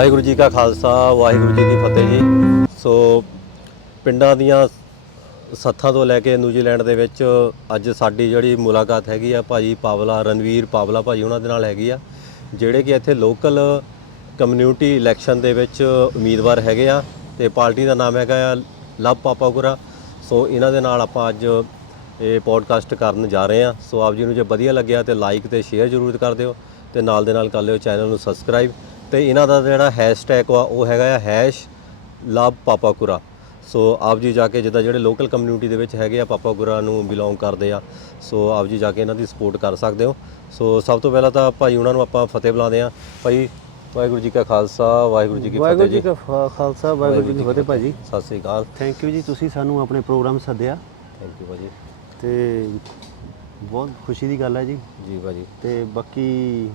ਵਾਹਿਗੁਰੂ ਜੀ ਕਾ ਖਾਲਸਾ, ਵਾਹਿਗੁਰੂ ਜੀ ਕੀ ਫਤਿਹ ਜੀ। ਸੋ ਪਿੰਡਾਂ ਦੀਆਂ ਸੱਥਾਂ ਤੋਂ ਲੈ ਕੇ ਨਿਊਜ਼ੀਲੈਂਡ ਦੇ ਵਿੱਚ ਅੱਜ ਸਾਡੀ ਜਿਹੜੀ ਮੁਲਾਕਾਤ ਹੈਗੀ ਆ ਭਾਜੀ ਪਾਵਲਾ, ਰਣਵੀਰ ਪਾਵਲਾ ਭਾਜੀ ਉਹਨਾਂ ਦੇ ਨਾਲ ਹੈਗੀ ਆ, ਜਿਹੜੇ ਕਿ ਇੱਥੇ ਲੋਕਲ ਕਮਿਊਨਿਟੀ ਇਲੈਕਸ਼ਨ ਦੇ ਵਿੱਚ ਉਮੀਦਵਾਰ ਹੈਗੇ ਆ ਤੇ ਪਾਰਟੀ ਦਾ ਨਾਮ ਹੈਗਾ ਆ ਲਵ ਪਾਪਾਗੁਰਾ। ਸੋ ਇਹਨਾਂ ਦੇ ਨਾਲ ਆਪਾਂ ਅੱਜ ਇਹ ਪੋਡਕਾਸਟ ਕਰਨ ਜਾ ਰਹੇ ਆ। ਸੋ ਆਪ ਜੀ ਨੂੰ ਜੇ ਵਧੀਆ ਲੱਗਿਆ ਤੇ ਲਾਈਕ ਤੇ ਸ਼ੇਅਰ ਜ਼ਰੂਰ ਕਰ ਦਿਓ ਤੇ ਨਾਲ ਦੇ ਨਾਲ ਕਰ ਲਿਓ ਚੈਨਲ ਨੂੰ ਸਬਸਕ੍ਰਾਈਬ। ਤੇ ਇਹਨਾਂ ਦਾ ਜਿਹੜਾ ਹੈਸ਼ਟੈਗ ਆ ਉਹ ਹੈਗਾ ਆ ਹੈਸ਼ ਲਵ ਪਾਪਾਕੁਰਾ ਸੋ ਆਪ ਜੀ ਜਾ ਕੇ ਜਿੱਦਾਂ ਜਿਹੜੇ ਲੋਕਲ ਕਮਿਊਨਿਟੀ ਦੇ ਵਿੱਚ ਹੈਗੇ ਆ ਪਾਪਾਕੁਰਾ ਨੂੰ ਬਿਲੋਂਗ ਕਰਦੇ ਆ। ਸੋ ਆਪ ਜੀ ਜਾ ਕੇ ਇਹਨਾਂ ਦੀ ਸਪੋਰਟ ਕਰ ਸਕਦੇ ਹੋ। ਸੋ ਸਭ ਤੋਂ ਪਹਿਲਾਂ ਤਾਂ ਭਾਈ ਉਹਨਾਂ ਨੂੰ ਆਪਾਂ ਫਤਿਹ ਬੁਲਾਉਂਦੇ ਆ ਭਾਈ ਵਾਹਿਗੁਰੂ ਜੀ ਕਾ ਖਾਲਸਾ ਵਾਹਿਗੁਰੂ ਜੀ ਕੀ ਵਾਹਿਗੁਰੂ ਫਤਿਹ ਜੀ। ਕਾ ਖਾ- ਖਾਲਸਾ ਵਾਹਿਗੁਰੂ ਜੀ ਕੀ ਫਤਿਹ ਭਾਜੀ। ਸਤਿ ਸ੍ਰੀ ਅਕਾਲ। ਥੈਂਕ ਯੂ ਜੀ ਤੁਸੀਂ ਸਾਨੂੰ ਆਪਣੇ ਪ੍ਰੋਗਰਾਮ ਸੱਦਿਆ। ਥੈਂਕ ਯੂ ਭਾਜੀ। ਤੇ ਬਹੁਤ ਖੁਸ਼ੀ ਦੀ ਗੱਲ ਹੈ ਜੀ। ਜੀ ਭਾਜੀ। ਤੇ ਬਾਕੀ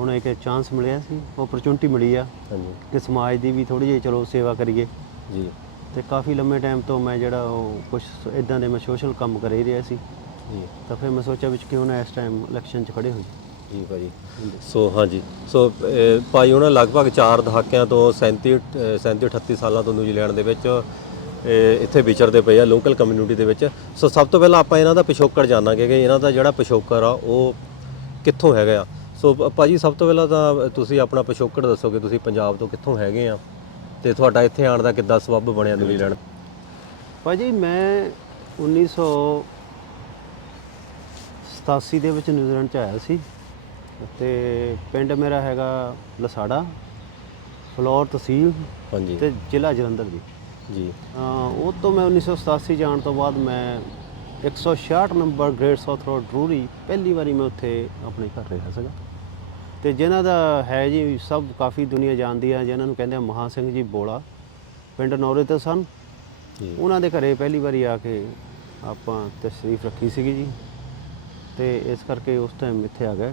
ਹੁਣ ਇੱਕ ਚਾਂਸ ਮਿਲਿਆ ਸੀ ਓਪਰਚੁਨਿਟੀ ਮਿਲੀ ਆ ਹਾਂਜੀ। ਕਿ ਸਮਾਜ ਦੀ ਵੀ ਥੋੜੀ ਜਿਹੀ ਚਲੋ ਸੇਵਾ ਕਰੀਏ। ਜੀ। ਤੇ ਕਾਫੀ ਲੰਮੇ ਟਾਈਮ ਤੋਂ ਮੈਂ ਜਿਹੜਾ ਉਹ ਕੁਝ ਇਦਾਂ ਦੇ ਮੈਂ ਸੋਸ਼ਲ ਕੰਮ ਕਰ ਹੀ ਰਿਹਾ ਸੀ। ਜੀ। ਤਾਂ ਫਿਰ ਮੈਂ ਸੋਚਿਆ ਵਿੱਚ ਕਿਉਂ ਨਾ ਇਸ ਟਾਈਮ ਇਲੈਕਸ਼ਨ 'ਚ ਖੜੇ ਹੋਈ। ਜੀ ਭਾਜੀ। ਸੋ ਹਾਂਜੀ। ਸੋ ਭਾਈ ਉਹਨਾਂ ਲਗਭਗ 4 ਦਹਾਕਿਆਂ ਤੋਂ 37 ਅਹ, 37 38 ਸਾਲਾਂ ਤੋਂ ਨਿਊਜ਼ੀਲੈਂਡ ਦੇ ਵਿੱਚ ਇੱਥੇ ਵਿਚਰਦੇ ਪਏ ਆ ਲੋਕਲ ਕਮਿਊਨਿਟੀ ਦੇ ਵਿੱਚ। ਸੋ ਸਭ ਤੋਂ ਪਹਿਲਾਂ ਆਪਾਂ ਇਹਨਾਂ ਦਾ ਪਿਛੋਕੜ ਜਾਣਾਂਗੇ ਕਿ ਇਹਨਾਂ ਦਾ ਜਿਹੜਾ ਪਿਛੋਕੜ ਆ ਉਹ ਕਿੱਥੋਂ ਹੈਗਾ ਆ। ਸੋ ਭ- ਭਾਜੀ ਸਭ ਤੋਂ ਪਹਿਲਾਂ ਤਾਂ ਤੁਸੀਂ ਆਪਣਾ ਪਿਛੋਕੜ ਦੱਸੋ ਕਿ ਤੁਸੀਂ ਪੰਜਾਬ ਤੋਂ ਕਿੱਥੋਂ ਹੈਗੇ ਆ ਤੇ ਤੁਹਾਡਾ ਇੱਥੇ ਆਉਣ ਦਾ ਕਿੱਦਾਂ ਸਬੱਬ ਬਣਿਆ ਨਿਊਜ਼ੀਲੈਂਡ ਭਾਜੀ ਮੈਂ 1987 ਦੇ ਵਿੱਚ ਨਿਊਜ਼ੀਲੈਂਡ ਚ ਆਇਆ ਸੀ ਤੇ ਪਿੰਡ ਮੇਰਾ ਹੈਗਾ ਲਸਾੜਾ ਫਲੋਰ ਤਹਿਸੀਲ ਹਾਂਜੀ। ਤੇ ਜ਼ਿਲ੍ਹਾ ਜਲੰਧਰ ਜੀ। ਜੀ। ਅਹ ਉਹ ਤੋਂ ਮੈਂ 1987 ਜਾਣ ਤੋਂ ਬਾਅਦ ਮੈਂ 166 ਨੰਬਰ ਗ੍ਰੇਟ ਸਾਊਥ ਰੋਡ ਰੂਰੀ ਪਹਿਲੀ ਵਾਰੀ ਮੈਂ ਉੱਥੇ ਆਪਣੇ ਘਰ ਰਿਹਾ ਸੀਗਾ। ਤੇ ਜਿਨ੍ਹਾਂ ਦਾ ਹੈ ਜੀ ਸਭ ਕਾਫੀ ਦੁਨੀਆ ਜਾਣਦੀ ਆ ਜਿਨ੍ਹਾਂ ਨੂੰ ਕਹਿੰਦੇ ਆ ਮਹਾ ਸਿੰਘ ਜੀ ਬੋਲਾ। ਪਿੰਡ ਨੌਰੇ ਤੇ ਸਨ। ਉਹਨਾਂ ਦੇ ਘਰੇ ਪਹਿਲੀ ਵਾਰੀ ਆ ਕੇ ਆਪਾਂ ਤਸ਼ਰੀਫ ਰੱਖੀ ਸੀਗੀ ਜੀ। ਤੇ ਇਸ ਕਰਕੇ ਉਸ ਟਾਈਮ ਇੱਥੇ ਆ ਗਏ।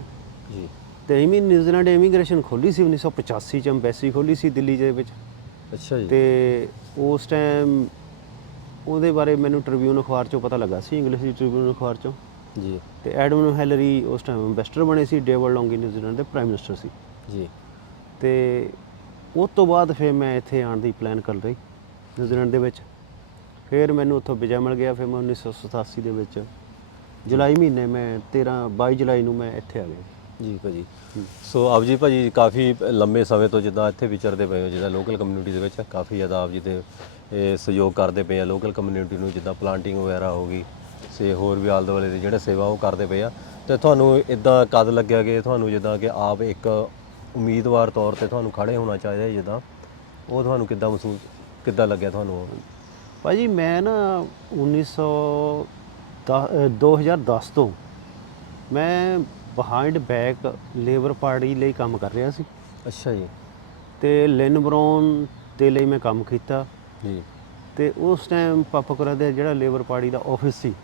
ਜੀ। ਤੇ ਇਮੀ ਨਿਊਜ਼ੀਲੈਂਡ ਇਮੀਗ੍ਰੇਸ਼ਨ ਖੋਲੀ ਸੀ 1985 ਚ ਐਮਬੈਸੀ ਖੋਲੀ ਸੀ ਦਿੱਲੀ ਦੇ ਵਿੱਚ। ਅੱਛਾ ਜੀ। ਤੇ ਉਸ ਟਾਈਮ ਉਹਦੇ ਬਾਰੇ ਮੈਨੂੰ ਟ੍ਰਿਬਿਊਨ ਅਖਬਾਰ ਚੋਂ ਪਤਾ ਲੱਗਾ ਸੀ ਇੰਗਲਿਸ਼ ਦੀ ਟ੍ਰਿਬਿਊਨ ਅਖਬਾਰ ਚੋਂ। ਜੀ। ਤੇ ਐਡਮਨ ਹੈਲਰੀ ਉਸ ਟਾਈਮ ਐਮਬੈਸਡਰ ਬਣੇ ਸੀ ਡੇਵਿਡ ਲੌਂਗੀ ਨਿਊਜ਼ੀਲੈਂਡ ਦੇ ਪ੍ਰਾਈਮ ਮਿਨਿਸਟਰ ਸੀ। ਜੀ। ਤੇ ਉਸ ਤੋਂ ਬਾਅਦ ਫਿਰ ਮੈਂ ਇੱਥੇ ਆਉਣ ਦੀ ਪਲਾਨ ਕਰ ਲਈ ਨਿਊਜ਼ੀਲੈਂਡ ਦੇ ਵਿੱਚ। ਫਿਰ ਮੈਨੂੰ ਉੱਥੋਂ ਵੀਜ਼ਾ ਮਿਲ ਗਿਆ ਫਿਰ ਮੈਂ 1987 ਦੇ ਵਿੱਚ ਜੁਲਾਈ ਮਹੀਨੇ ਮੈਂ 13 22 ਜੁਲਾਈ ਨੂੰ ਮੈਂ ਇੱਥੇ ਆ ਗਿਆ। ਜੀ ਭਾਜੀ। ਸੋ ਆਪ ਜੀ ਭਾਜੀ ਕਾਫੀ ਲੰਬੇ ਸਮੇਂ ਤੋਂ ਜਿੱਦਾਂ ਇੱਥੇ ਵਿਚਰਦੇ ਪਏ ਹੋ ਜਿੱਦਾਂ ਲੋਕਲ ਕਮਿਊਨਿਟੀ ਦੇ ਵਿੱਚ ਕਾਫੀ ਜ਼ਿਆਦਾ ਆਪ ਜੀ ਇਹ ਸਹਿਯੋਗ ਕਰਦੇ ਪਏ ਆ ਲੋਕਲ ਕਮਿਊਨਿਟੀ ਨੂੰ ਜਿੱਦਾਂ ਪਲਾਂਟਿੰਗ ਵਗੈਰਾ ਹੋ ਗਈ ਸੇ ਹੋਰ ਵੀ ਆਲੇ ਦੁਆਲੇ ਦੇ ਜਿਹੜੇ ਸੇਵਾ ਉਹ ਕਰਦੇ ਪਏ ਆ। ਤੇ ਤੁਹਾਨੂੰ ਇਦਾਂ ਕਦ ਲੱਗਿਆ ਕਿ ਤੁਹਾਨੂੰ ਜਿੱਦਾਂ ਕਿ ਆਪ ਇੱਕ ਉਮੀਦਵਾਰ ਤੌਰ ਤੇ ਤੁਹਾਨੂੰ ਖੜੇ ਹੋਣਾ ਚਾਹੀਦਾ ਜਿੱਦਾਂ? ਉਹ ਤੁਹਾਨੂੰ ਕਿੱਦਾਂ ਮਹਿਸੂਸ ਕਿੱਦਾਂ ਲੱਗਿਆ ਤੁਹਾਨੂੰ? ਭਾਜੀ ਮੈਂ ਨਾ 1910 2010 ਤੋਂ ਮੈਂ ਬਿਹਾਈਂਡ ਬੈਕ ਲੇਬਰ ਪਾਰਟੀ ਲਈ ਕੰਮ ਕਰ ਰਿਹਾ ਸੀ। ਅੱਛਾ ਜੀ। ਤੇ ਲਿਨ ਬਰੌਨ ਦੇ ਲਈ ਮੈਂ ਕੰਮ ਕੀਤਾ। ਜੀ। ਤੇ ਉਸ ਟਾਈਮ ਪਾਪਾਕੁਰਾ ਦੇ ਜਿਹੜਾ ਲੇਬਰ ਪਾਰਟੀ ਦਾ ਆਫਿਸ ਸੀ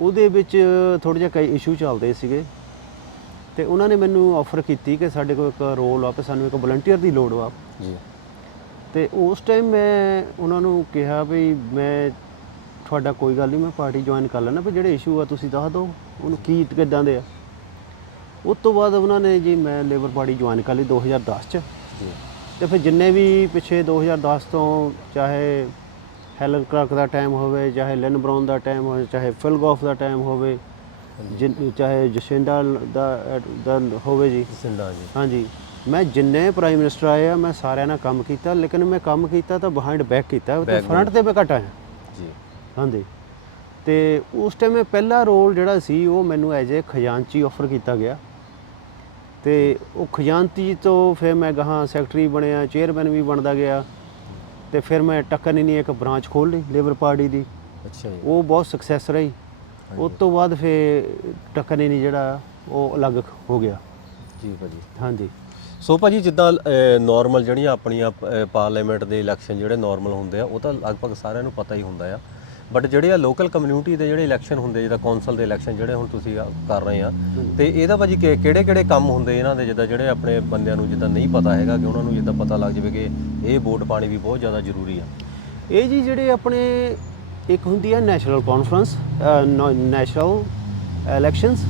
ਉਹਦੇ ਵਿੱਚ ਥੋੜ੍ਹੇ ਜਿਹਾ ਕਈ ਇਸ਼ੂ ਚੱਲਦੇ ਸੀਗੇ। ਤੇ ਉਹਨਾਂ ਨੇ ਮੈਨੂੰ ਆਫਰ ਕੀਤੀ ਕਿ ਸਾਡੇ ਕੋਲ ਇੱਕ ਰੋਲ ਆ ਤੇ ਸਾਨੂੰ ਇੱਕ ਵਲੰਟੀਅਰ ਦੀ ਲੋੜ ਆ। ਜੀ। ਤੇ ਉਸ ਟਾਈਮ ਮੈਂ ਉਹਨਾਂ ਨੂੰ ਕਿਹਾ ਵੀ ਮੈਂ ਤੁਹਾਡਾ ਕੋਈ ਗੱਲ ਨਹੀਂ ਮੈਂ ਪਾਰਟੀ ਜੁਆਇਨ ਕਰ ਲੈਣਾ ਪਰ ਜਿਹੜੇ ਇਸ਼ੂ ਆ ਤੁਸੀਂ ਦੱਸ ਦਿਓ ਉਹਨੂੰ ਕੀ ਕਿੱਦਾਂ ਦੇ ਆ। ਉਸ ਤੋਂ ਬਾਅਦ ਉਹਨਾਂ ਨੇ ਜੀ ਮੈਂ ਲੇਬਰ ਪਾਰਟੀ ਜੁਆਇਨ ਕਰ ਲਈ 2010 ਚ। ਤੇ ਫਿਰ ਜਿੰਨੇ ਵੀ ਪਿਛੇ 2010 ਤੋਂ ਚਾਹੇ ਹੈਲਨ ਕਲਰਕ ਦਾ ਟਾਈਮ ਹੋਵੇ ਚਾਹੇ ਲੈਨ ਬਰਾਊਨ ਦਾ ਟਾਈਮ ਹੋਵੇ ਚਾਹੇ ਫਿਲ ਗੌਫ ਦਾ ਟਾਈਮ ਹੋਵੇ ਜਿਨ- ਚਾਹੇ ਜਸਿੰਡਾ ਦਾ ਦਾ ਹੋਵੇ ਜੀ। ਸਿੰਡਾ ਜੀ। ਹਾਂਜੀ। ਮੈਂ ਜਿੰਨੇ ਪ੍ਰਾਈਮ ਮਿਨਿਸਟਰ ਆਏ ਆ ਮੈਂ ਸਾਰਿਆਂ ਨਾਲ ਕੰਮ ਕੀਤਾ ਲੇਕਿਨ ਮੈਂ ਕੰਮ ਕੀਤਾ ਤਾਂ ਬਿਹਾਈਂਡ ਬੈਕ ਕੀਤਾ ਤੇ Back ਫਰੰਟ ਤੇ ਮੈਂ ਘੱਟ ਆਇਆ। ਜੀ। ਹਾਂਜੀ। ਤੇ ਉਸ ਟਾਈਮ ਮੈਂ ਪਹਿਲਾ ਰੋਲ ਜਿਹੜਾ ਸੀ ਉਹ ਮੈਨੂੰ ਐਜ਼ ਏ ਖਜ਼ਾਨਚੀ ਆਫਰ ਕੀਤਾ ਗਿਆ। ਤੇ ਉਹ ਖਜ਼ਾਨਚੀ ਤੋਂ ਫਿਰ ਮੈਂ ਗਾਹਾਂ ਸੈਕਟਰੀ ਬਣਿਆ ਚੇਅਰਮੈਨ ਵੀ ਬਣਦਾ ਗਿਆ। ਤੇ ਫਿਰ ਮੈਂ ਟੱਕਰ ਨਹੀਂ ਇੱਕ ਬ੍ਰਾਂਚ ਖੋਲ ਲਈ ਲੇਬਰ ਪਾਰਟੀ ਦੀ। ਅੱਛਾ ਜੀ। ਉਹ ਬਹੁਤ ਸਕਸੈਸ ਰਹੀ। ਉਸ ਤੋਂ ਬਾਅਦ ਫਿਰ ਟੱਕਰ ਨਹੀਂ ਜਿਹੜਾ ਉਹ ਅਲੱਗ ਹੋ ਗਿਆ। ਜੀ ਭਾਜੀ। ਹਾਂਜੀ। ਸੋ ਭਾਜੀ ਜਿੱਦਾਂ ਨਾਰਮਲ ਜਿਹੜੀਆਂ ਆਪਣੀਆਂ ਪਾਰਲੀਮੈਂਟ ਦੇ ਇਲੈਕਸ਼ਨ ਜਿਹੜੇ ਨਾਰਮਲ ਹੁੰਦੇ ਆ ਉਹ ਤਾਂ ਲਗਭਗ ਸਾਰਿਆਂ ਨੂੰ ਪਤਾ ਹੀ ਹੁੰਦਾ ਆ। ਬਟ ਜਿਹੜੇ ਆ ਲੋਕਲ ਕਮਿਊਨਿਟੀ ਦੇ ਜਿਹੜੇ ਇਲੈਕਸ਼ਨ ਹੁੰਦੇ ਜਿੱਦਾਂ ਕੌਂਸਲ ਦੇ ਇਲੈਕਸ਼ਨ ਜਿਹੜੇ ਹੁਣ ਤੁਸੀਂ ਆ ਕਰ ਰਹੇ ਆ ਤੇ ਇਹਦਾ ਭਾਜੀ ਕਿਹੜੇ ਕਿਹੜੇ ਕੰਮ ਹੁੰਦੇ ਇਹਨਾਂ ਦੇ ਜਿੱਦਾਂ ਜਿਹੜੇ ਆਪਣੇ ਬੰਦਿਆਂ ਨੂੰ ਜਿੱਦਾਂ ਨਹੀਂ ਪਤਾ ਹੈਗਾ ਕਿ ਉਹਨਾਂ ਨੂੰ ਜਿੱਦਾਂ ਪਤਾ ਲੱਗ ਜਾਵੇ ਕਿ ਇਹ ਵੋਟ ਪਾਣੀ ਵੀ ਬਹੁਤ ਜ਼ਿਆਦਾ ਜ਼ਰੂਰੀ ਆ। ਇਹ ਜੀ ਜਿਹੜੇ ਆਪਣੇ ਇੱਕ ਹੁੰਦੀ ਹੈ ਨੈਸ਼ਨਲ ਕਾਨਫਰੰਸ ਨੈਸ਼ਨਲ ਇਲੈਕਸ਼ਨਸ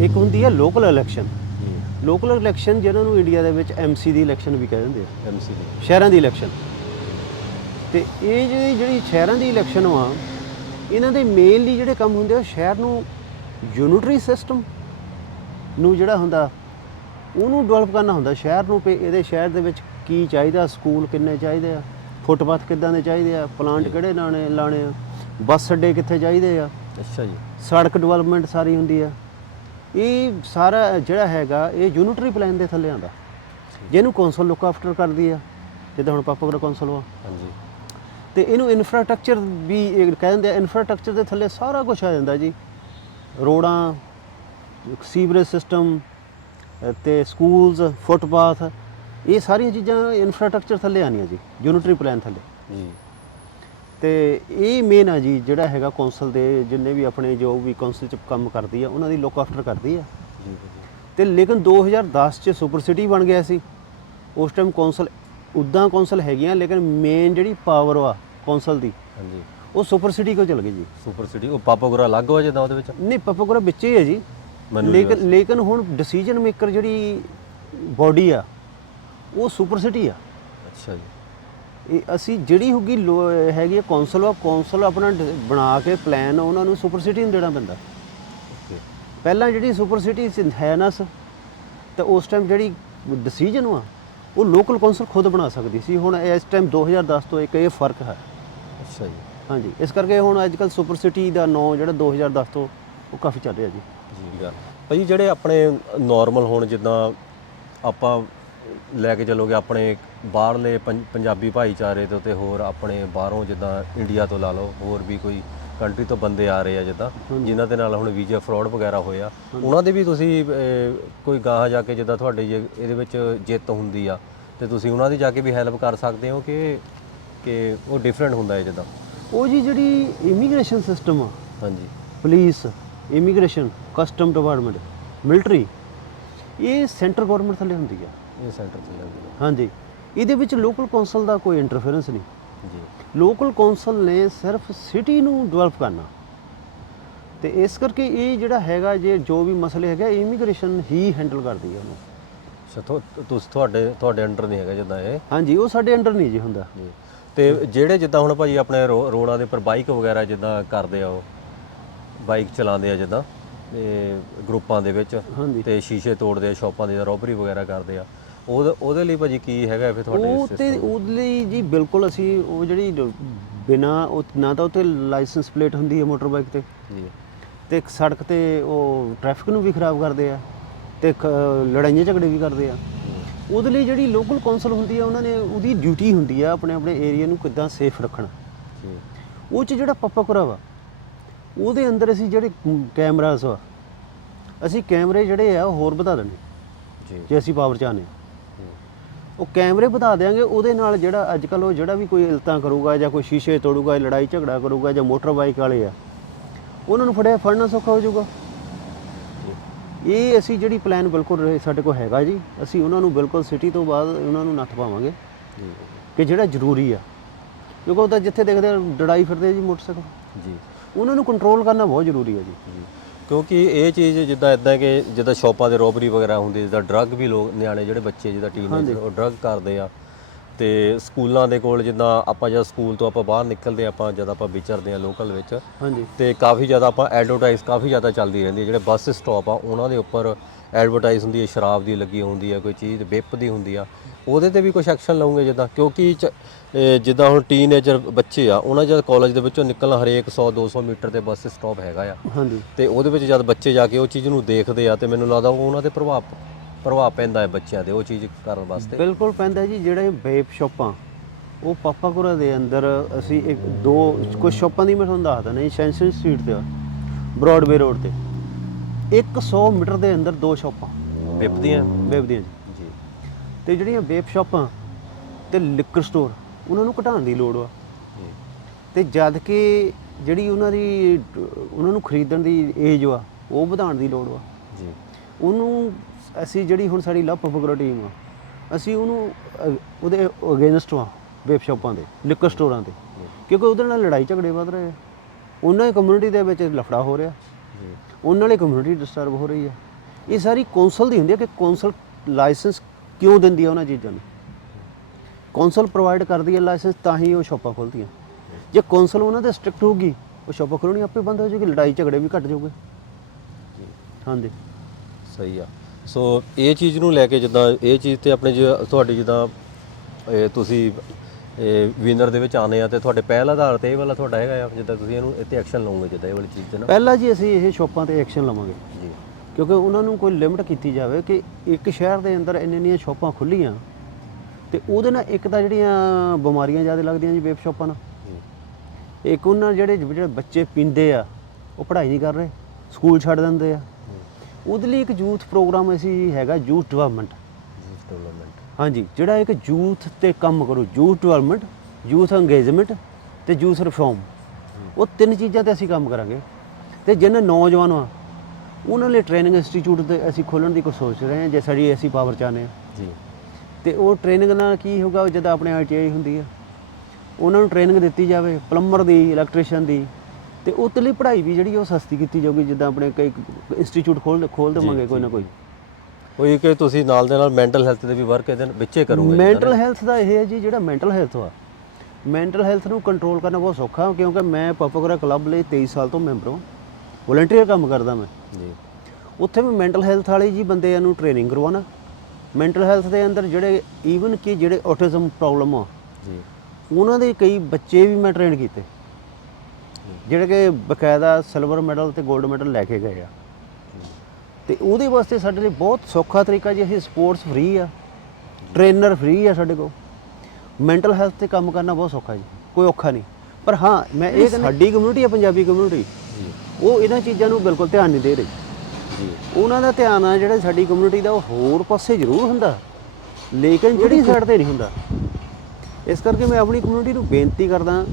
ਇੱਕ ਹੁੰਦੀ ਹੈ ਲੋਕਲ ਇਲੈਕਸ਼ਨ ਲੋਕਲ ਇਲੈਕਸ਼ਨ ਜਿਹਨਾਂ ਨੂੰ ਇੰਡੀਆ ਦੇ ਵਿੱਚ ਐਮਸੀ ਦੀ ਇਲੈਕਸ਼ਨ ਵੀ ਕਹਿ ਦਿੰਦੇ ਆ। ਐਮਸੀ ਦੀ। ਸ਼ਹਿਰਾਂ ਦੀ ਇਲੈਕਸ਼ਨ ਤੇ ਇਹ ਜਿਹੜੀ ਜਿਹੜੀ ਸ਼ਹਿਰਾਂ ਦੀ ਇਲੈਕਸ਼ਨ ਵਾ ਇਹਨਾਂ ਦੇ ਮੇਨਲੀ ਜਿਹੜੇ ਕੰਮ ਹੁੰਦੇ ਆ ਸ਼ਹਿਰ ਨੂੰ ਯੂਨਿਟਰੀ ਸਿਸਟਮ ਨੂੰ ਜਿਹੜਾ ਹੁੰਦਾ ਉਹਨੂੰ ਡਿਵੈਲਪ ਕਰਨਾ ਹੁੰਦਾ। ਸ਼ਹਿਰ ਨੂੰ ਵੀ ਇਹਦੇ ਸ਼ਹਿਰ ਦੇ ਵਿੱਚ ਕੀ ਚਾਹੀਦਾ ਸਕੂਲ ਕਿੰਨੇ ਚਾਹੀਦੇ ਆ ਫੁੱਟਪਾਥ ਕਿੱਦਾਂ ਦੇ ਚਾਹੀਦੇ ਆ ਪਲਾਂਟ ਕਿਹੜੇ ਲਾਣੇ ਲਾਣੇ ਆ ਬੱਸ ਅੱਡੇ ਕਿੱਥੇ ਚਾਹੀਦੇ ਆ। ਅੱਛਾ ਜੀ। ਸੜਕ ਡਿਵੈਲਪਮੈਂਟ ਸਾਰੀ ਹੁੰਦੀ ਆ। ਇਹ ਸਾਰਾ ਜਿਹੜਾ ਹੈਗਾ ਇਹ ਯੂਨਿਟਰੀ ਪਲਾਨ ਦੇ ਥੱਲੇ ਆਉਂਦਾ। ਜਿਹਨੂੰ ਕੌਂਸਲ ਲੁੱਕ ਆਫਟਰ ਕਰਦੀ ਆ ਜਿੱਦਾਂ ਹੁਣ ਪਾਪਾਗਰਾ ਕੌਂਸਲ ਵਾ। ਹਾਂਜੀ। ਤੇ ਇਹਨੂੰ ਇਨਫਰਾਸਟ੍ਰਕਚਰ ਵੀ ਇਹ ਕਹਿ ਦਿੰਦੇ ਆ ਇਨਫਰਾਸਟ੍ਰਕਚਰ ਦੇ ਥੱਲੇ ਸਾਰਾ ਕੁਝ ਆ ਜਾਂਦਾ ਜੀ। ਰੋਡਾਂ ਸੀਵਰੇਜ ਸਿਸਟਮ ਤੇ ਸਕੂਲਸ ਫੁੱਟਪਾਥ ਇਹ ਸਾਰੀਆਂ ਚੀਜ਼ਾਂ ਇਨਫਰਾਸਟ੍ਰਕਚਰ ਥੱਲੇ ਆਉਂਦੀਆਂ ਜੀ ਯੂਨਿਟਰੀ ਪਲਾਨ ਥੱਲੇ। ਜੀ। ਤੇ ਇਹ ਮੇਨ ਆ ਜੀ ਜਿਹੜਾ ਹੈਗਾ ਕੌਂਸਲ ਦੇ ਜਿੰਨੇ ਵੀ ਆਪਣੇ ਜੋ ਵੀ ਕੌਂਸਲ ਚ ਕੰਮ ਕਰਦੀ ਆ ਉਹਨਾਂ ਦੀ ਲੁੱਕ ਆਫਟਰ ਕਰਦੀ ਆ। ਤੇ ਲੇਕਿਨ 2010 ਚ ਸੁਪਰ ਸਿਟੀ ਬਣ ਗਿਆ ਸੀ। ਉਸ ਟਾਈਮ ਕੌਂਸਲ ਉਦਾਂ ਕੌਂਸਲ ਹੈਗੀਆਂ ਲੇਕਿਨ ਮੇਨ ਜਿਹੜੀ ਪਾਵਰ ਆ ਕੌਂਸਲ ਦੀ ਹਾਂਜੀ। ਉਹ ਸੁਪਰ ਸਿਟੀ ਕੋ ਚਲ ਗਈ ਜੀ। ਸੁਪਰ ਸਿਟੀ ਉਹ ਪਾਪਾਗੁਰਾ ਅਲੱਗ ਹੋ ਜਾਂਦਾ ਉਹਦੇ ਵਿੱਚ? ਨਹੀਂ ਪਪਾਗੁਰਾ ਵਿੱਚ ਹੀ ਹੈ ਜੀ। ਮੈਨੂੰ ਵੀ ਲੇਕਿਨ ਲੇਕਿਨ ਹੁਣ ਡਿਸੀਜਨ ਮੇਕਰ ਜਿਹੜੀ ਬਾਡੀ ਆ ਉਹ ਸੁਪਰ ਸਿਟੀ ਆ। ਅੱਛਾ ਜੀ। ਇਹ ਅਸੀਂ ਜਿਹੜੀ ਹੋਗੀ ਲੋ- ਹੈਗੀ ਕੌਂਸਲ ਆ ਕੌਂਸਲ ਆਪਣਾ ਡ- ਬਣਾ ਕੇ ਪਲਾਨ ਉਹਨਾਂ ਨੂੰ ਸੁਪਰ ਸਿਟੀ ਨੂੰ ਦੇਣਾ ਪੈਂਦਾ। ਓਕੇ। ਪਹਿਲਾਂ ਜਿਹੜੀ ਸੁਪਰ ਸਿਟੀ ਹੈ ਨਾ ਸ ਤੇ ਉਸ ਟਾਈਮ ਜਿਹੜੀ ਡਿਸੀਜਨ ਆ ਉਹ ਲੋਕਲ ਕੌਂਸਲ ਖੁਦ ਬਣਾ ਸਕਦੀ ਸੀ। ਹੁਣ ਇਸ ਟਾਈਮ 2010 ਤੋਂ ਇੱਕ ਇਹ ਫ਼ਰਕ ਹੈ। ਅੱਛਾ ਜੀ। ਹਾਂਜੀ ਇਸ ਕਰਕੇ ਹੁਣ ਅੱਜ ਕੱਲ ਸੁਪਰ ਸਿਟੀ ਦਾ ਨਾਂ ਜਿਹੜਾ 2010 ਤੋਂ ਉਹ ਕਾਫੀ ਚੱਲ ਰਿਹਾ ਜੀ। ਜੀ ਭਾਈ ਜਿਹੜੇ ਆਪਣੇ ਨਾਰਮਲ ਹੁਣ ਜਿੱਦਾਂ ਆਪਾਂ ਲੈ ਕੇ ਚੱਲੋਗੇ ਆਪਣੇ ਬਾਹਰਲੇ ਪੰਜਾਬੀ ਭਾਈਚਾਰੇ ਤੋਂ ਤੇ ਹੋਰ ਆਪਣੇ ਬਾਹਰੋਂ ਜਿੱਦਾਂ ਇੰਡੀਆ ਤੋਂ ਲਾ ਲਓ ਹੋਰ ਵੀ ਕੋਈ ਕੰਟਰੀ ਤੋਂ ਬੰਦੇ ਆ ਰਹੇ ਆ ਜਿੱਦਾਂ ਜਿਨ੍ਹਾਂ ਦੇ ਨਾਲ ਹੁਣ ਵੀਜ਼ਾ ਫਰਾਡ ਵਗੈਰਾ ਹੋਇਆ। ਉਹਨਾਂ ਦੇ ਵੀ ਤੁਸੀਂ ਕੋਈ ਗਾਹਾਂ ਜਾ ਕੇ ਜਿੱਦਾਂ ਤੁਹਾਡੇ ਜੇ ਇਹਦੇ ਵਿੱਚ ਜਿੱਤ ਹੁੰਦੀ ਆ ਤੇ ਤੁਸੀਂ ਉਹਨਾਂ ਦੀ ਜਾ ਕੇ ਵੀ ਹੈਲਪ ਕਰ ਸਕਦੇ ਹੋ ਕਿ ਕਿ ਉਹ ਡਿਫਰੈਂਟ ਹੁੰਦਾ ਹੈ ਜਿੱਦਾਂ? ਉਹ ਜੀ ਜਿਹੜੀ ਇਮੀਗ੍ਰੇਸ਼ਨ ਸਿਸਟਮ ਆ ਹਾਂਜੀ। Police immigration custom department military ਇਹ ਸੈਂਟਰ ਗਵਰਨਮੈਂਟ ਥੱਲੇ ਹੁੰਦੀ ਆ। ਇਹ ਸੈਂਟਰ ਚ ਲੱਗਦਾ ਹਾਂਜੀ। ਇਹਦੇ ਵਿੱਚ ਲੋਕਲ ਕੌਂਸਲ ਦਾ ਕੋਈ ਇੰਟਰਫੇਰੈਂਸ ਨਹੀਂ। ਜੀ। ਲੋਕਲ ਕੌਂਸਲ ਨੇ ਸਿਰਫ ਸਿਟੀ ਨੂੰ ਡਿਵੈਲਪ ਕਰਨਾ। ਤੇ ਇਸ ਕਰਕੇ ਇਹ ਜਿਹੜਾ ਹੈਗਾ ਜੇ ਜੋ ਵੀ ਮਸਲੇ ਹੈਗੇ ਇਮੀਗ੍ਰੇਸ਼ਨ ਹੀ ਹੈਂਡਲ ਕਰਦੀ ਹੈ ਉਹਨੂੰ। ਤੁਸੀਂ ਤੁਹਾਡੇ ਤੁਹਾਡੇ ਅੰਡਰ ਨਹੀਂ ਹੈਗਾ ਜਿੱਦਾਂ ਇਹ? ਹਾਂਜੀ ਉਹ ਸਾਡੇ ਅੰਡਰ ਨਹੀਂ ਜੀ ਹੁੰਦਾ। ਜੀ। ਤੇ ਜਿਹੜੇ ਜਿੱਦਾਂ ਹੁਣ ਭਾਜੀ ਆਪਣੇ ਰੋਡਾਂ ਦੇ ਉੱਪਰ ਬਾਈਕ ਵਗੈਰਾ ਜਿੱਦਾਂ ਕਰਦੇ ਆ ਉਹ? ਬਾਈਕ ਚਲਾਉਂਦੇ ਆ ਜਿੱਦਾਂ ਤੇ ਗਰੁੱਪਾਂ ਦੇ ਵਿੱਚ ਤੇ ਸ਼ੀਸ਼ੇ ਤੋੜਦੇ ਆ ਸ਼ਾਪਾਂ ਦੀ ਰੋਬਰੀ ਵਗੈਰਾ ਕਰਦੇ ਆ। ਉਹਦੇ ਉਹਦੇ ਲਈ ਭਾਜੀ ਕੀ ਹੈਗਾ ਫਿਰ ਤੁਹਾਡੇ ਉਹ ਤੇ ਉਹਦੇ ਲਈ ਜੀ ਬਿਲਕੁਲ ਅਸੀਂ ਉਹ ਜਿਹੜੀ ਬਿਨਾਂ ਉਹ ਨਾ ਤਾਂ ਉੱਤੇ ਲਾਇਸੈਂਸ ਪਲੇਟ ਹੁੰਦੀ ਹੈ ਮੋਟਰ ਬਾਈਕ ਤੇ। ਜੀ। ਤੇ ਇੱਕ ਸੜਕ ਤੇ ਉਹ ਟ੍ਰੈਫਿਕ ਨੂੰ ਵੀ ਖਰਾਬ ਕਰਦੇ ਆ ਤੇ ਖ- ਲੜਾਈਆਂ ਝਗੜੇ ਵੀ ਕਰਦੇ ਆ। ਉਹਦੇ ਲਈ ਜਿਹੜੀ ਲੋਕਲ ਕੌਂਸਲ ਹੁੰਦੀ ਆ ਉਹਨਾਂ ਨੇ ਉਹਦੀ ਡਿਊਟੀ ਹੁੰਦੀ ਆ ਆਪਣੇ ਆਪਣੇ ਏਰੀਆ ਨੂੰ ਕਿੱਦਾਂ ਸੇਫ ਰੱਖਣਾ। ਜੀ। ਉਹ ਚ ਜਿਹੜਾ ਪੱਪਾਕੁਰਾ ਵਾ ਉਹਦੇ ਅੰਦਰ ਅਸੀਂ ਜਿਹੜੇ ਕੈਮਰਾਸ ਵਾ ਅਸੀਂ ਕੈਮਰੇ ਜਿਹੜੇ ਆ ਉਹ ਹੋਰ ਵਧਾ ਦੇਣੇ ਜੀ। ਜੇ ਅਸੀਂ ਪਾਵਰ ਚਾਹਨੇ। ਉਹ ਕੈਮਰੇ ਵਧਾ ਦੇਾਂਗੇ ਉਹਦੇ ਨਾਲ ਜਿਹੜਾ ਅੱਜ ਕੱਲ ਉਹ ਜਿਹੜਾ ਵੀ ਕੋਈ ਇਲਤਾਂ ਕਰੂਗਾ ਜਾਂ ਕੋਈ ਸ਼ੀਸ਼ੇ ਤੋੜੂਗਾ ਲੜਾਈ ਝਗੜਾ ਕਰੂਗਾ ਜਾਂ ਮੋਟਰ ਬਾਈਕ ਵਾਲੇ ਆ ਉਹਨਾਂ ਨੂੰ ਫੜਿਆ ਫੜਨਾ ਸੌਖਾ ਹੋ ਜਾਊਗਾ। ਇਹ ਅਸੀਂ ਜਿਹੜੀ ਪਲਾਨ ਬਿਲਕੁਲ ਸਾਡੇ ਕੋਲ ਹੈਗਾ ਜੀ। ਅਸੀਂ ਉਹਨਾਂ ਨੂੰ ਬਿਲਕੁਲ ਸਿਟੀ ਤੋਂ ਬਾਅਦ ਉਹਨਾਂ ਨੂੰ ਨੱਥ ਪਾਵਾਂਗੇ ਕਿ ਜਿਹੜਾ ਜ਼ਰੂਰੀ ਆ। ਕਿਉਂਕਿ ਉਹ ਤਾਂ ਜਿੱਥੇ ਦੇਖਦੇ ਲੜਾਈ ਫਿਰਦੇ ਜੀ ਮੋਟਰਸਾਈਕਲ। ਜੀ। ਉਹਨਾਂ ਨੂੰ ਕੰਟਰੋਲ ਕਰਨਾ ਬਹੁਤ ਜ਼ਰੂਰੀ ਹੈ ਜੀ। ਕਿਉਂਕਿ ਇਹ ਚੀਜ਼ ਜਿੱਦਾਂ ਇਦਾਂ ਕਿ ਜਿੱਦਾਂ ਸ਼ਾਪਾਂ ਦੇ ਰੋਬਰੀ ਵਗੈਰਾ ਹੁੰਦੀ ਜਿੱਦਾਂ ਡਰੱਗ ਵੀ ਲੋਕ ਨਿਆਣੇ ਜਿਹੜੇ ਬੱਚੇ ਜਿੱਦਾਂ ਟੀਨੇਜਰ ਉਹ ਡਰੱਗ ਕਰਦੇ ਆ। ਤੇ ਸਕੂਲਾਂ ਦੇ ਕੋਲ ਜਿੱਦਾਂ ਆਪਾਂ ਜਦ ਸਕੂਲ ਤੋਂ ਆਪਾਂ ਬਾਹਰ ਨਿਕਲਦੇ ਆਪਾਂ ਜਦ ਆਪਾਂ ਵਿਚਰਦੇ ਆ ਲੋਕਲ ਵਿੱਚ ਹਾਂਜੀ। ਤੇ ਕਾਫੀ ਜ਼ਿਆਦਾ ਆਪਾਂ ਐਡਵਰਟਾਈਜ਼ ਕਾਫੀ ਜ਼ਿਆਦਾ ਚੱਲਦੀ ਰਹਿੰਦੀ ਹੈ। ਜਿਹੜੇ ਬੱਸ ਸਟਾਪ ਆ ਉਹਨਾਂ ਦੇ ਉੱਪਰ ਐਡਵਰਟਾਈਜ਼ ਹੁੰਦੀ ਹੈ ਸ਼ਰਾਬ ਦੀ ਲੱਗੀ ਹੁੰਦੀ ਹੈ ਕੋਈ ਚੀਜ਼ ਵਿਪ ਦੀ ਹੁੰਦੀ ਆ। ਉਹਦੇ ਤੇ ਵੀ ਕੁਝ ਐਕਸ਼ਨ ਲਓਗੇ ਜਿੱਦਾਂ ਕਿਉਂਕਿ ਚ- ਇਹ ਜਿੱਦਾਂ ਹੁਣ ਟੀਨੇਜਰ ਬੱਚੇ ਆ ਉਹਨਾਂ ਜਦ ਕਾਲਜ ਦੇ ਵਿੱਚੋਂ ਨਿਕਲਣਾ ਹਰੇਕ 100 200 ਮੀਟਰ ਤੇ ਬੱਸ ਸਟਾਪ ਹੈਗਾ ਆ। ਹਾਂਜੀ। ਤੇ ਉਹਦੇ ਵਿੱਚ ਜਦ ਬੱਚੇ ਜਾ ਕੇ ਉਹ ਚੀਜ਼ ਨੂੰ ਦੇਖਦੇ ਆ ਤੇ ਮੈਨੂੰ ਲੱਗਦਾ ਉਹ ਉਹਨਾਂ ਤੇ ਪ੍ਰਭਾਵ ਪ੍ਰਭਾਵ ਪੈਂਦਾ ਹੈ ਬੱਚਿਆਂ ਦੇ ਉਹ ਚੀਜ਼ ਕਰਨ ਵਾਸਤੇ। ਬਿਲਕੁਲ ਪੈਂਦਾ ਜੀ ਜਿਹੜੇ ਵੇਪ ਸ਼ਾਪਾਂ ਉਹ ਪਾਪਾਕੁਰਾ ਦੇ ਅੰਦਰ ਅਸੀਂ ਇੱਕ ਦੋ ਕੁਝ ਸ਼ਾਪਾਂ ਦੀ ਮੈਂ ਤੁਹਾਨੂੰ ਦੱਸਦਾ ਨਹੀਂ ਸੈਂਸਨ ਸਟਰੀਟ ਤੇ ਬ੍ਰੌਡਵੇ ਰੋਡ ਤੇ। 100 ਮੀਟਰ ਦੇ ਅੰਦਰ ਦੋ ਸ਼ਾਪਾਂ। ਵਿਪਦੀਆਂ ਵੇਪ ਦੀਆਂ ਜੀ। ਤੇ ਜਿਹੜੀਆਂ ਵੇਪ ਸ਼ਾਪਾਂ ਤੇ ਲਿਕਰ ਸਟੋਰ ਉਹਨਾਂ ਨੂੰ ਘਟਾਉਣ ਦੀ ਲੋੜ ਵਾ ਜੀ। ਤੇ ਜਦ ਕਿ ਜਿਹੜੀ ਉਹਨਾਂ ਦੀ ਉਹਨਾਂ ਨੂੰ ਖਰੀਦਣ ਦੀ ਏਜ ਵਾ ਉਹ ਵਧਾਉਣ ਦੀ ਲੋੜ ਵਾ ਜੀ। ਉਹਨੂੰ ਅਸੀਂ ਜਿਹੜੀ ਹੁਣ ਸਾਡੀ ਲੱਭ ਪਪਗਰਾ ਟੀਮ ਆ, ਅਸੀਂ ਉਹਨੂੰ ਅ- ਉਹਦੇ ਅਗੇਂਸਟ ਆ ਵੇਬ ਸ਼ਾਪਾਂ ਦੇ ਲਿਕਰ ਸਟੋਰਾਂ ਤੇ ਕਿਉਂਕਿ ਉਹਦੇ ਨਾਲ ਲੜਾਈ ਝਗੜੇ ਵੱਧ ਰਹੇ ਆ। ਉਹਨਾਂ ਦੀ ਕਮਿਊਨਿਟੀ ਦੇ ਵਿੱਚ ਲਫੜਾ ਹੋ ਰਿਹਾ। ਜੀ ਉਹਨਾਂ ਵਾਲੀ ਕਮਿਊਨਿਟੀ ਡਿਸਟਰਬ ਹੋ ਰਹੀ ਆ। ਇਹ ਸਾਰੀ ਕੌਂਸਲ ਦੀ ਹੁੰਦੀ ਹੈ ਕਿ ਕੌਂਸਲ ਲਾਇਸੈਂਸ ਕਿਉਂ ਦਿੰਦੀ ਹੈ ਉਹਨਾਂ ਚੀਜ਼ਾਂ ਨੂੰ? ਕੌਂਸਲ ਪ੍ਰੋਵਾਈਡ ਕਰਦੀ ਹੈ ਲਾਇਸੈਂਸ ਤਾਂ ਹੀ ਉਹ ਸ਼ਾਪਾਂ ਖੁੱਲਦੀਆਂ ਜੇ ਕੌਂਸਲ ਉਹਨਾਂ ਦੇ ਸਟ੍ਰਿਕਟ ਹੋਊਗੀ, ਉਹ ਸ਼ਾਪਾਂ ਖੋਲ੍ਹਣੀਆਂ ਆਪੇ ਬੰਦ ਹੋ ਜਾਊਗੀ, ਲੜਾਈ ਝਗੜੇ ਵੀ ਘਟ ਜਾਊਗੇ। ਹਾਂਜੀ। ਸਹੀ ਆ। ਸੋ ਇਹ ਚੀਜ਼ ਨੂੰ ਲੈ ਕੇ ਜਿੱਦਾਂ ਇਹ ਚੀਜ਼ ਤੇ ਆਪਣੇ ਜੇ ਤੁਹਾਡੀ ਜਿੱਦਾਂ ਇਹ ਤੁਸੀਂ ਵਿਨਰ ਦੇ ਵਿੱਚ ਆਨੇ ਆ ਤੇ ਤੁਹਾਡੇ ਪਹਿਲ ਆਧਾਰ ਤੇ ਇਹ ਵਾਲਾ ਤੁਹਾਡਾ ਹੈਗਾ ਆ ਜਿੱਦਾਂ ਤੁਸੀਂ ਇਹਨੂੰ ਇੱਥੇ ਐਕਸ਼ਨ ਲਓਗੇ ਜਿੱਦਾਂ ਇਹ ਵਾਲੀ ਚੀਜ਼ ਤੇ ਨਾ? ਪਹਿਲਾਂ ਜੀ ਅਸੀਂ ਇਹ ਸ਼ਾਪਾਂ ਤੇ ਐਕਸ਼ਨ ਲਵਾਂਗੇ। ਜੀ। ਕਿਉਂਕਿ ਉਹਨਾਂ ਨੂੰ ਕੋਈ ਲਿਮਟ ਕੀਤੀ ਜਾਵੇ ਕਿ ਇੱਕ ਸ਼ਹਿਰ ਦੇ ਅੰਦਰ ਇੰਨੇ ਇੰਨੀਆਂ ਸ਼ਾਪਾਂ ਖੁੱਲੀਆਂ ਤੇ ਉਹਦੇ ਨਾਲ ਇੱਕ ਤਾਂ ਜਿਹੜੀਆਂ ਬਿਮਾਰੀਆਂ ਜ਼ਿਆਦਾ ਲੱਗਦੀਆਂ ਜੀ ਵੇਬ ਸ਼ਾਪਾਂ ਨਾਲ। ਇੱਕ ਉਹਨਾਂ ਜਿਹੜੇ ਜਿਹੜੇ ਬੱਚੇ ਪੀਂਦੇ ਆ ਉਹ ਪੜ੍ਹਾਈ ਨਹੀਂ ਕਰ ਰਹੇ ਸਕੂਲ ਛੱਡ ਦਿੰਦੇ ਆ। ਉਹਦੇ ਲਈ ਇੱਕ ਯੂਥ ਪ੍ਰੋਗਰਾਮ ਅਸੀਂ ਹੈਗਾ ਯੂਥ ਡਿਵੈਲਪਮੈਂਟ। ਡਿਵੈਲਪਮੈਂਟ। ਹਾਂਜੀ ਜਿਹੜਾ ਇੱਕ ਯੂਥ ਤੇ ਕੰਮ ਕਰੋ ਯੂਥ ਡਿਵੈਲਪਮੈਂਟ ਯੂਥ ਇੰਗੇਜਮੈਂਟ ਤੇ ਯੂਥ ਰਿਫਾਰਮ ਉਹ ਤਿੰਨ ਚੀਜ਼ਾਂ ਤੇ ਅਸੀਂ ਕੰਮ ਕਰਾਂਗੇ। ਤੇ ਜਿਹਨੇ ਨੌਜਵਾਨ ਆ ਉਹਨਾਂ ਲਈ ਟ੍ਰੇਨਿੰਗ ਇੰਸਟੀਚਿਊਟ ਤੇ ਅਸੀਂ ਖੋਲਣ ਦੀ ਕੋਈ ਸੋਚ ਰਹੇ ਹਾਂ ਜੇ ਸਾਡੀ ਐਸੀ ਪਾਵਰ ਚਾਹਨੇ ਆ ਜੀ। ਤੇ ਉਹ ਟ੍ਰੇਨਿੰਗ ਨਾਲ ਕੀ ਹੋਊਗਾ ਜਦੋਂ ਆਪਣੇ ਆਈਟੀਆਈ ਹੁੰਦੀ ਆ ਉਹਨਾਂ ਨੂੰ ਟ੍ਰੇਨਿੰਗ ਦਿੱਤੀ ਜਾਵੇ ਪਲੰਬਰ ਦੀ ਇਲੈਕਟ੍ਰੀਸ਼ੀਅਨ ਦੀ ਤੇ ਲਈ ਪੜ੍ਹਾਈ ਵੀ ਜਿਹੜੀ ਉਹ ਸਸਤੀ ਕੀਤੀ ਜਾਊਗੀ ਜਿੱਦਾਂ ਆਪਣੇ ਕਈ ਇੰਸਟੀਚਿਊਟ ਖੋਲ ਖੋਲ ਦੇਵਾਂਗੇ ਕੋਈ ਨਾ ਕੋਈ। ਕੋਈ ਕਿ ਤੁਸੀਂ ਨਾਲ ਦੇ ਨਾਲ ਮੈਂਟਲ ਹੈਲਥ ਦੇ ਵੀ ਵਰਕ ਇਹਦੇ ਵਿੱਚੇ ਕਰੋਗੇ ਮੈਂਟਲ ਹੈਲਥ ਦਾ ਇਹ ਹੈ ਜੀ ਜਿਹੜਾ ਮੈਂਟਲ ਹੈਲਥ ਆ ਮੈਂਟਲ ਹੈਲਥ ਨੂੰ ਕੰਟਰੋਲ ਕਰਨਾ ਬਹੁਤ ਸੌਖਾ ਕਿਉਂਕਿ ਮੈਂ ਪਪਗਰਾ ਕਲੱਬ ਲਈ 23 ਸਾਲ ਤੋਂ ਮੈਂਬਰ ਹਾਂ। ਵੋਲੰਟੀਅਰ ਕੰਮ ਕਰਦਾ ਮੈਂ। ਜੀ। ਉੱਥੇ ਵੀ ਮੈਂਟਲ ਹੈਲਥ ਵਾਲੇ ਜੀ ਬੰਦਿਆਂ ਨੂੰ ਟ੍ਰੇਨਿੰਗ ਕਰਵਾਉਣਾ। ਮੈਂਟਲ ਹੈਲਥ ਦੇ ਅੰਦਰ ਜਿਹੜੇ ਈਵਨ ਕਿ ਜਿਹੜੇ ਆਟਿਜ਼ਮ ਪ੍ਰੋਬਲਮ ਆ ਜੀ। ਉਹਨਾਂ ਦੇ ਕਈ ਬੱਚੇ ਵੀ ਮੈਂ ਟ੍ਰੇਨ ਕੀਤੇ। ਜਿਹੜੇ ਕਿ ਬਕਾਇਦਾ ਸਿਲਵਰ ਮੈਡਲ ਤੇ 골ਡ ਮੈਡਲ ਲੈ ਕੇ ਗਏ ਆ। ਤੇ ਉਹਦੇ ਵਾਸਤੇ ਸਾਡੇ ਲਈ ਬਹੁਤ ਸੌਖਾ ਤਰੀਕਾ ਜੀ ਅਸੀਂ ਸਪੋਰਟਸ ਫ੍ਰੀ ਆ। ਟ੍ਰੇਨਰ ਫ੍ਰੀ ਆ ਸਾਡੇ ਕੋਲ। ਮੈਂਟਲ ਹੈਲਥ ਤੇ ਕੰਮ ਕਰਨਾ ਬਹੁਤ ਸੌਖਾ ਜੀ ਕੋਈ ਔਖਾ ਨਹੀਂ। ਪਰ ਹਾਂ ਮੈਂ ਇਹ ਸਾਡੀ ਕਮਿਊਨਿਟੀ ਆ ਪੰਜਾਬੀ ਕਮਿਊਨਿਟੀ ਉਹ ਇਹਨਾਂ ਚੀਜ਼ਾਂ ਨੂੰ ਬਿਲਕੁਲ ਧਿਆਨ ਨਹੀਂ ਦੇ ਰਹੀ। ਜੀ। ਉਹਨਾਂ ਦਾ ਧਿਆਨ ਆ ਜਿਹੜਾ ਸਾਡੀ ਕਮਿਊਨਿਟੀ ਦਾ ਉਹ ਹੋਰ ਪਾਸੇ ਜ਼ਰੂਰ ਹੁੰਦਾ। ਲੇਕਿਨ ਜਿਹੜੀ ਸਾਈਡ ਤੇ ਨਹੀਂ ਹੁੰਦਾ। ਇਸ ਕਰਕੇ ਮੈਂ ਆਪਣੀ ਕਮਿਊਨਿਟੀ ਨੂੰ ਬੇਨਤੀ ਕਰਦਾ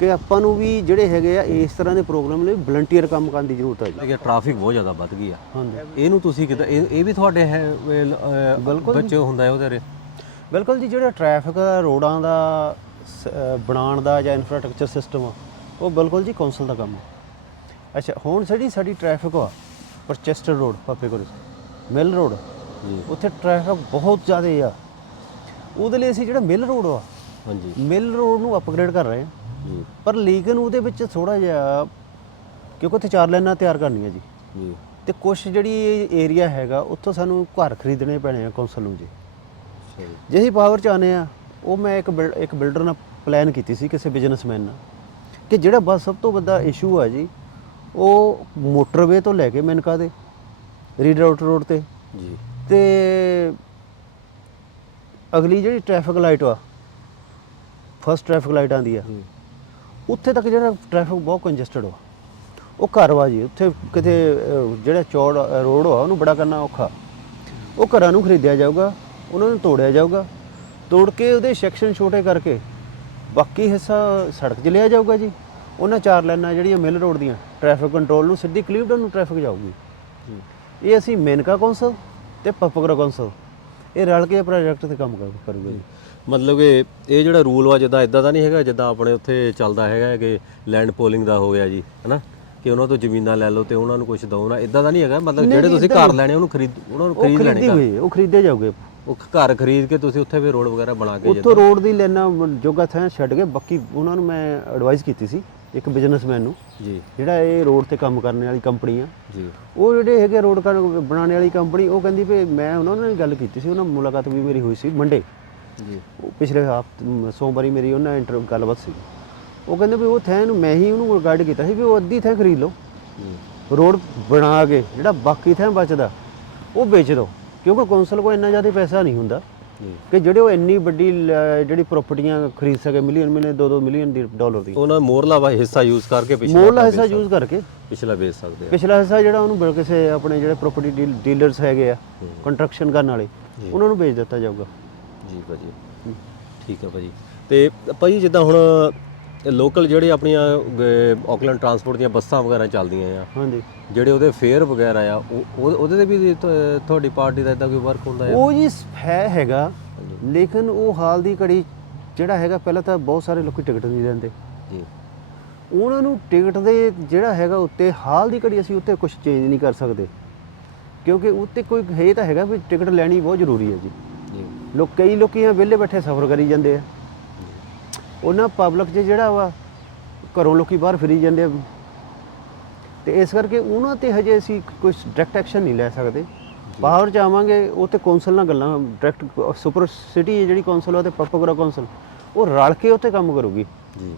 ਕਿ ਆਪਾਂ ਨੂੰ ਵੀ ਜਿਹੜੇ ਹੈਗੇ ਆ ਇਸ ਤਰ੍ਹਾਂ ਦੇ ਪ੍ਰੋਗਰਾਮ ਲਈ ਵਲੰਟੀਅਰ ਕੰਮ ਕਰਨ ਦੀ ਜ਼ਰੂਰਤ ਹੈ ਜੀ। ਕਿ ਟ੍ਰੈਫਿਕ ਬਹੁਤ ਜ਼ਿਆਦਾ ਵੱਧ ਗਈ ਆ। ਹਾਂਜੀ। ਇਹਨੂੰ ਤੁਸੀਂ ਕਿਦਾਂ ਇਹ ਵੀ ਤੁਹਾਡੇ ਹੈ ਬਿਲਕੁਲ ਵਿੱਚ ਹੁੰਦਾ ਹੈ ਉਹਦੇ ਰੇ ਬਿਲਕੁਲ ਜੀ ਜਿਹੜਾ ਟ੍ਰੈਫਿਕ ਰੋਡਾਂ ਦਾ ਬਣਾਉਣ ਦਾ ਜਾਂ ਇਨਫਰਾਸਟ੍ਰਕਚਰ ਸਿਸਟਮ ਆ ਉਹ ਬਿਲਕੁਲ ਜੀ ਕੌਂਸਲ ਦਾ ਕੰਮ ਆ। ਅੱਛਾ ਹੁਣ ਜਿਹੜੀ ਸਾਡੀ ਟ੍ਰੈਫਿਕ ਆ ਪਰਚੈਸਟਰ ਰੋਡ ਪਾਪੇ ਕੋਲ ਮਿਲ ਰੋਡ ਜੀ। ਉੱਥੇ ਟ੍ਰੈਫਿਕ ਬਹੁਤ ਜ਼ਿਆਦਾ ਆ। ਉਹਦੇ ਲਈ ਅਸੀਂ ਜਿਹੜਾ ਮਿਲ ਰੋਡ ਆ ਹਾਂਜੀ। ਮਿਲ ਰੋਡ ਨੂੰ ਅਪਗ੍ਰੇਡ ਕਰ ਰਹੇ ਹਾਂ। ਜੀ। ਪਰ ਲੇਕਿਨ ਉਹਦੇ ਵਿੱਚ ਥੋੜਾ ਜਿਹਾ ਕਿਉਂਕਿ ਉੱਥੇ ਚਾਰ ਲਾਈਨਾਂ ਤਿਆਰ ਕਰਨੀਆਂ ਜੀ। ਜੀ। ਤੇ ਕੁਝ ਜਿਹੜੀ ਏਰੀਆ ਹੈਗਾ ਉੱਥੋਂ ਸਾਨੂੰ ਘਰ ਖਰੀਦਣੇ ਪੈਣੇ ਆ ਕੌਂਸਲ ਨੂੰ ਜੀ। ਸਹੀ ਜੇ। ਅਸੀਂ ਪਾਵਰ ਚ ਆਨੇ ਆ ਉਹ ਮੈਂ ਇੱਕ ਬਿਲ- ਇੱਕ ਬਿਲਡਰ ਨਾਲ ਪਲਾਨ ਕੀਤੀ ਸੀ ਕਿਸੇ ਬਿਜ਼ਨਸਮੈਨ ਨਾਲ ਕਿ ਜਿਹੜਾ ਬਸ ਸਭ ਤੋਂ ਵੱਡਾ ਇਸ਼ੂ ਆ ਜੀ ਉਹ ਮੋਟਰਵੇ ਤੋਂ ਲੈ ਕੇ ਮੈਨਕਾ ਦੇ ਰੀਡ ਆਊਟ ਰੋਡ ਤੇ। ਜੀ। ਤੇ ਅਗਲੀ ਜਿਹੜੀ ਟ੍ਰੈਫਿਕ ਲਾਈਟ ਆ ਫਸਟ ਟ੍ਰੈਫਿਕ ਲਾਈਟ ਆਂਦੀ ਆ ਜੀ। ਉੱਥੇ ਤੱਕ ਜਿਹੜਾ ਟ੍ਰੈਫਿਕ ਬਹੁਤ ਕੰਜਸਟਡ ਆ ਉਹ ਘਰ ਵਾ ਜੀ ਉੱਥੇ ਕਿਤੇ ਅਹ, ਜਿਹੜਾ ਚੌੜ ਰੋਡ ਆ ਉਹਨੂੰ ਬੜਾ ਕਰਨਾ ਔਖਾ। ਉਹ ਘਰਾਂ ਨੂੰ ਖਰੀਦਿਆ ਜਾਊਗਾ ਉਹਨਾਂ ਨੂੰ ਤੋੜਿਆ ਜਾਊਗਾ। ਤੋੜ ਕੇ ਉਹਦੇ ਸੈਕਸ਼ਨ ਛੋਟੇ ਕਰਕੇ ਬਾਕੀ ਹਿੱਸਾ ਸੜਕ 'ਚ ਲਿਆ ਜਾਊਗਾ ਜੀ। ਉਹਨਾਂ ਚਾਰ ਲਾਈਨਾਂ ਜਿਹੜੀਆਂ ਮਿਲ ਰੋਡ ਦੀਆਂ ਟ੍ਰੈਫਿਕ ਕੰਟਰੋਲ ਨੂੰ ਸਿੱਧੀ ਕਲੀਵਡਨ ਨੂੰ ਟ੍ਰੈਫਿਕ ਜਾਊਗੀ। ਇਹ ਅਸੀਂ ਮੇਨਕਾ ਕੌਂਸਲ ਤੇ ਪਪਗਰਾ ਕੌਂਸਲ ਇਹ ਰਲ ਕੇ ਪ੍ਰੋਜੈਕਟ ਤੇ ਕੰਮ ਕਰ- ਕਰੂਗਾ ਜੀ। ਮਤਲਬ ਕਿ ਇਹ ਜਿਹੜਾ ਰੂਲ ਵਾ ਜਿੱਦਾਂ ਇਦਾਂ ਦਾ ਨਹੀਂ ਹੈਗਾ ਜਿੱਦਾਂ ਆਪਣੇ ਉੱਥੇ ਚੱਲਦਾ ਹੈਗਾ ਕਿ ਲੈਂਡ ਪੋਲਿੰਗ ਦਾ ਹੋ ਗਿਆ ਜੀ ਹਨਾ? ਕਿ ਉਹਨਾਂ ਤੋਂ ਜ਼ਮੀਨਾਂ ਲੈ ਲਓ ਤੇ ਉਹਨਾਂ ਨੂੰ ਕੁਝ ਦਿਓ ਨਾ ਇਦਾਂ ਦਾ ਨਹੀਂ ਹੈਗਾ। ਮਤਲਬ ਜਿਹੜੇ ਤੁਸੀਂ ਘਰ ਲੈਣੇ ਉਹਨੂੰ ਖਰੀਦ ਉਹਨਾਂ ਨੂੰ ਖਰੀਦ ਲੈਣੇ ਘਰ। ਹੋਏ ਉਹ ਖਰੀਦੇ ਜਾਊਗੇ ਉਹ ਘਰ ਖਰੀਦ ਕੇ ਤੁਸੀਂ ਉੱਥੇ ਵੀ ਰੋਡ ਵਗੈਰਾ ਬਣਾ ਕੇ ਉੱਥੋਂ ਰੋਡ ਦੀ ਲੈਣਾ ਜੋਗਾ ਥਾਂ ਛੱਡ ਕੇ ਬਾਕੀ ਉਹਨਾਂ ਨੂੰ ਮੈਂ ਐਡਵਾਈਸ ਕੀਤੀ ਸੀ ਇੱਕ ਬਿਜ਼ਨਸਮੈਨ ਨੂੰ ਜੀ। ਜਿਹੜਾ ਇਹ ਰੋਡ ਤੇ ਕੰਮ ਕਰਨ ਵਾਲੀ ਕੰਪਨੀ ਆ। ਜੀ। ਉਹ ਜਿਹੜੇ ਹੈਗੇ ਰੋਡ ਬਣਾਉਣ ਵਾਲੀ ਕੰਪਨੀ ਉਹ ਕਹਿੰਦੀ ਵੀ ਮੈਂ ਉਹਨਾਂ ਨਾਲ ਗੱਲ ਕੀਤੀ ਸੀ ਉਹਨਾਂ ਨਾਲ ਮੁਲਾਕਾਤ ਵੀ ਮੇਰੀ ਹੋਈ ਸੀ ਮੰਡੇ ਜੀ। ਉਹ ਪਿਛਲੇ ਹਫ਼ਤੇ ਸੋਮਵਾਰੀ ਮੇਰੀ ਉਹਨਾਂ ਨਾਲ ਇੰਟਰਵਿਊ ਗੱਲਬਾਤ ਸੀ। ਉਹ ਕਹਿੰਦੇ ਵੀ ਉਹ ਥੈਂ ਨੂੰ ਮੈਂ ਹੀ ਉਹਨੂੰ ਗਾਈਡ ਕੀਤਾ ਸੀ ਵੀ ਉਹ ਅੱਧੀ ਥੈਂ ਖਰੀਦ ਲਓ। ਰੋਡ ਬਣਾ ਕੇ ਜਿਹੜਾ ਬਾਕੀ ਥੈਂ ਬਚਦਾ ਉਹ ਵੇਚ ਦਿਓ ਕਿਉਂਕਿ ਕੌਂਸਲ ਕੋਲ ਇੰਨਾ ਜ਼ਿਆਦਾ ਪੈਸਾ ਨਹੀਂ ਹੁੰਦਾ। ਕਿ ਜਿਹੜੇ ਉਹ ਇੰਨੀ ਵੱਡੀ ਜਿਹੜੀ ਪ੍ਰਾਪਰਟੀਆਂ ਖਰੀਦ ਸਕੇ ਮਿਲੀਅਨ ਮਿਲੀਅਨ 2-2 ਮਿਲੀਅਨ ਦੀ ਡਾਲਰ ਦੀ। ਉਹਨਾਂ ਮੋਰਲਾ ਵਾ ਹਿੱਸਾ ਯੂਜ਼ ਕਰਕੇ ਪਿਛਲਾ ਮੋਲ ਹਿੱਸਾ ਯੂਜ਼ ਕਰਕੇ। ਪਿਛਲਾ ਵੇਚ ਸਕਦੇ ਆ। ਪਿਛਲਾ ਹਿੱਸਾ ਜਿਹੜਾ ਉਹਨੂੰ ਕਿਸੇ ਆਪਣੇ ਜਿਹੜੇ ਪ੍ਰਾਪਰਟੀ ਡੀਲਰਸ ਹੈਗੇ ਆ ਕੰਸਟਰਕਸ਼ਨ ਕਰਨ ਵਾਲੇ ਉਹਨਾਂ ਨੂੰ ਵੇਚ ਦਿੱਤਾ ਜਾਊਗਾ। ਜੀ ਭਾਜੀ। ਠੀਕ ਹੈ ਭਾਜੀ। ਤੇ ਭਾਜੀ ਜਿੱਦਾਂ ਹੁਣ ਲੋਕਲ ਜਿਹੜੇ ਆਪਣੀਆਂ ਆਕਲੈਂਡ ਟਰਾਂਸਪੋਰਟ ਦੀਆਂ ਬੱਸਾਂ ਵਗੈਰਾ ਚੱਲਦੀਆਂ ਆ ਹਾਂਜੀ। ਜਿਹੜੇ ਉਹਦੇ ਫੇਅਰ ਵਗੈਰਾ ਆ ਉਹ ਉਹ- ਉਹਦੇ ਤੇ ਵੀ ਤੁਹਾਡੀ ਪਾਰਟੀ ਦਾ ਇਦਾਂ ਕੋਈ ਵਰਕ ਹੁੰਦਾ ਹੈ ਉਹ ਜੀ ਹੈ ਹੈਗਾ ਲੇਕਿਨ ਉਹ ਹਾਲ ਦੀ ਘੜੀ ਜਿਹੜਾ ਹੈਗਾ ਪਹਿਲਾਂ ਤਾਂ ਬਹੁਤ ਸਾਰੇ ਲੋਕੀ ਟਿਕਟ ਨਹੀਂ ਲੈਂਦੇ। ਜੀ। ਉਹਨਾਂ ਨੂੰ ਟਿਕਟ ਦੇ ਜਿਹੜਾ ਹੈਗਾ ਉੱਤੇ ਹਾਲ ਦੀ ਘੜੀ ਅਸੀਂ ਉੱਤੇ ਕੁਝ ਚੇਂਜ ਨਹੀਂ ਕਰ ਸਕਦੇ। ਕਿਉਂਕਿ ਉੱਤੇ ਕੋਈ ਹੈ ਤਾਂ ਹੈਗਾ ਵੀ ਟਿਕਟ ਲੈਣੀ ਬਹੁਤ ਜ਼ਰੂਰੀ ਹੈ ਜੀ। ਲੋਕ ਕਈ ਲੋਕੀ ਆ ਵਿਹਲੇ ਬੈਠੇ ਸਫ਼ਰ ਕਰੀ ਜਾਂਦੇ ਆ। ਉਹਨਾਂ ਪਬਲਿਕ 'ਚ ਜਿਹੜਾ ਵਾ ਘਰੋਂ ਲੋਕੀ ਬਾਹਰ ਫਿਰੀ ਜਾਂਦੇ ਆ। ਤੇ ਇਸ ਕਰਕੇ ਉਹਨਾਂ ਤੇ ਹਜੇ ਅਸੀਂ ਕੋਈ ਡਾਇਰੈਕਟ ਐਕਸ਼ਨ ਨਹੀਂ ਲੈ ਸਕਦੇ। ਬਾਹਰ ਚ ਆਵਾਂਗੇ ਉਹ ਤੇ ਕੌਂਸਲ ਨਾਲ ਗੱਲਾਂ ਡਾਇਰੈਕਟ ਸੁਪਰ ਸਿਟੀ ਜਿਹੜੀ ਕੌਂਸਲ ਆ ਤੇ ਪਪਗਰਾ ਕੌਂਸਲ ਉਹ ਰਲ ਕੇ ਉੱਤੇ ਕੰਮ ਕਰੂਗੀ। ਜੀ।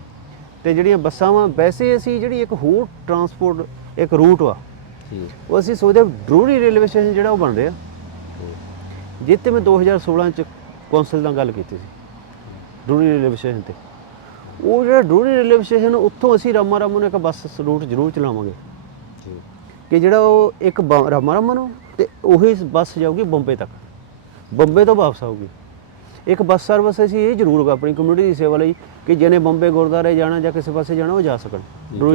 ਤੇ ਜਿਹੜੀਆਂ ਬੱਸਾਂ ਵਾ ਵੈਸੇ ਅਸੀਂ ਜਿਹੜੀ ਇੱਕ ਹੋਰ ਟਰਾਂਸਪੋਰਟ ਇੱਕ ਰੂਟ ਵਾ ਜੀ। ਉਹ ਅਸੀਂ ਸੋਚਦੇ ਡਰੂਰੀ ਰੇਲਵੇ ਸਟੇਸ਼ਨ ਜਿਹੜਾ ਉਹ ਬਣ ਰਿਹਾ। ਜਿੱਤੇ ਮੈਂ 2016 ਚ ਕੌਂਸਲ ਨਾਲ ਗੱਲ ਕੀਤੀ ਸੀ ਡਰੂਰੀ ਰੇਲਵੇ ਸਟੇਸ਼ਨ ਤੇ। ਉਹ ਜਿਹੜਾ ਡਰੂਰੀ ਰੇਲਵੇ ਸਟੇਸ਼ਨ ਉੱਥੋਂ ਅਸੀਂ ਰਾਮਾ ਰਾਮਾ ਨੂੰ ਇੱਕ ਬੱਸ ਰੂਟ ਜ਼ਰੂਰ ਚਲਾਵਾਂਗੇ। ਕਿ ਜਿਹੜਾ ਉਹ ਇੱਕ ਰਾਮਾ ਰਾਮਾ ਨੂੰ ਤੇ ਉਹੀ ਬੱਸ ਜਾਊਗੀ ਬੰਬੇ ਤੱਕ। ਬੰਬੇ ਤੋਂ ਵਾਪਸ ਆਊਗੀ। ਇੱਕ ਬੱਸ ਸਰਵਿਸ ਅਸੀਂ ਇਹ ਜ਼ਰੂਰ ਆਪਣੀ ਕਮਿਊਨਿਟੀ ਦੀ ਸੇਵਾ ਲਈ ਕਿ ਜਿਹਨੇ ਬੰਬੇ ਗੁਰਦੁਆਰੇ ਜਾਣਾ ਜਾਂ ਕਿਸੇ ਪਾਸੇ ਜਾਣਾ ਉਹ ਜਾ ਸਕਣ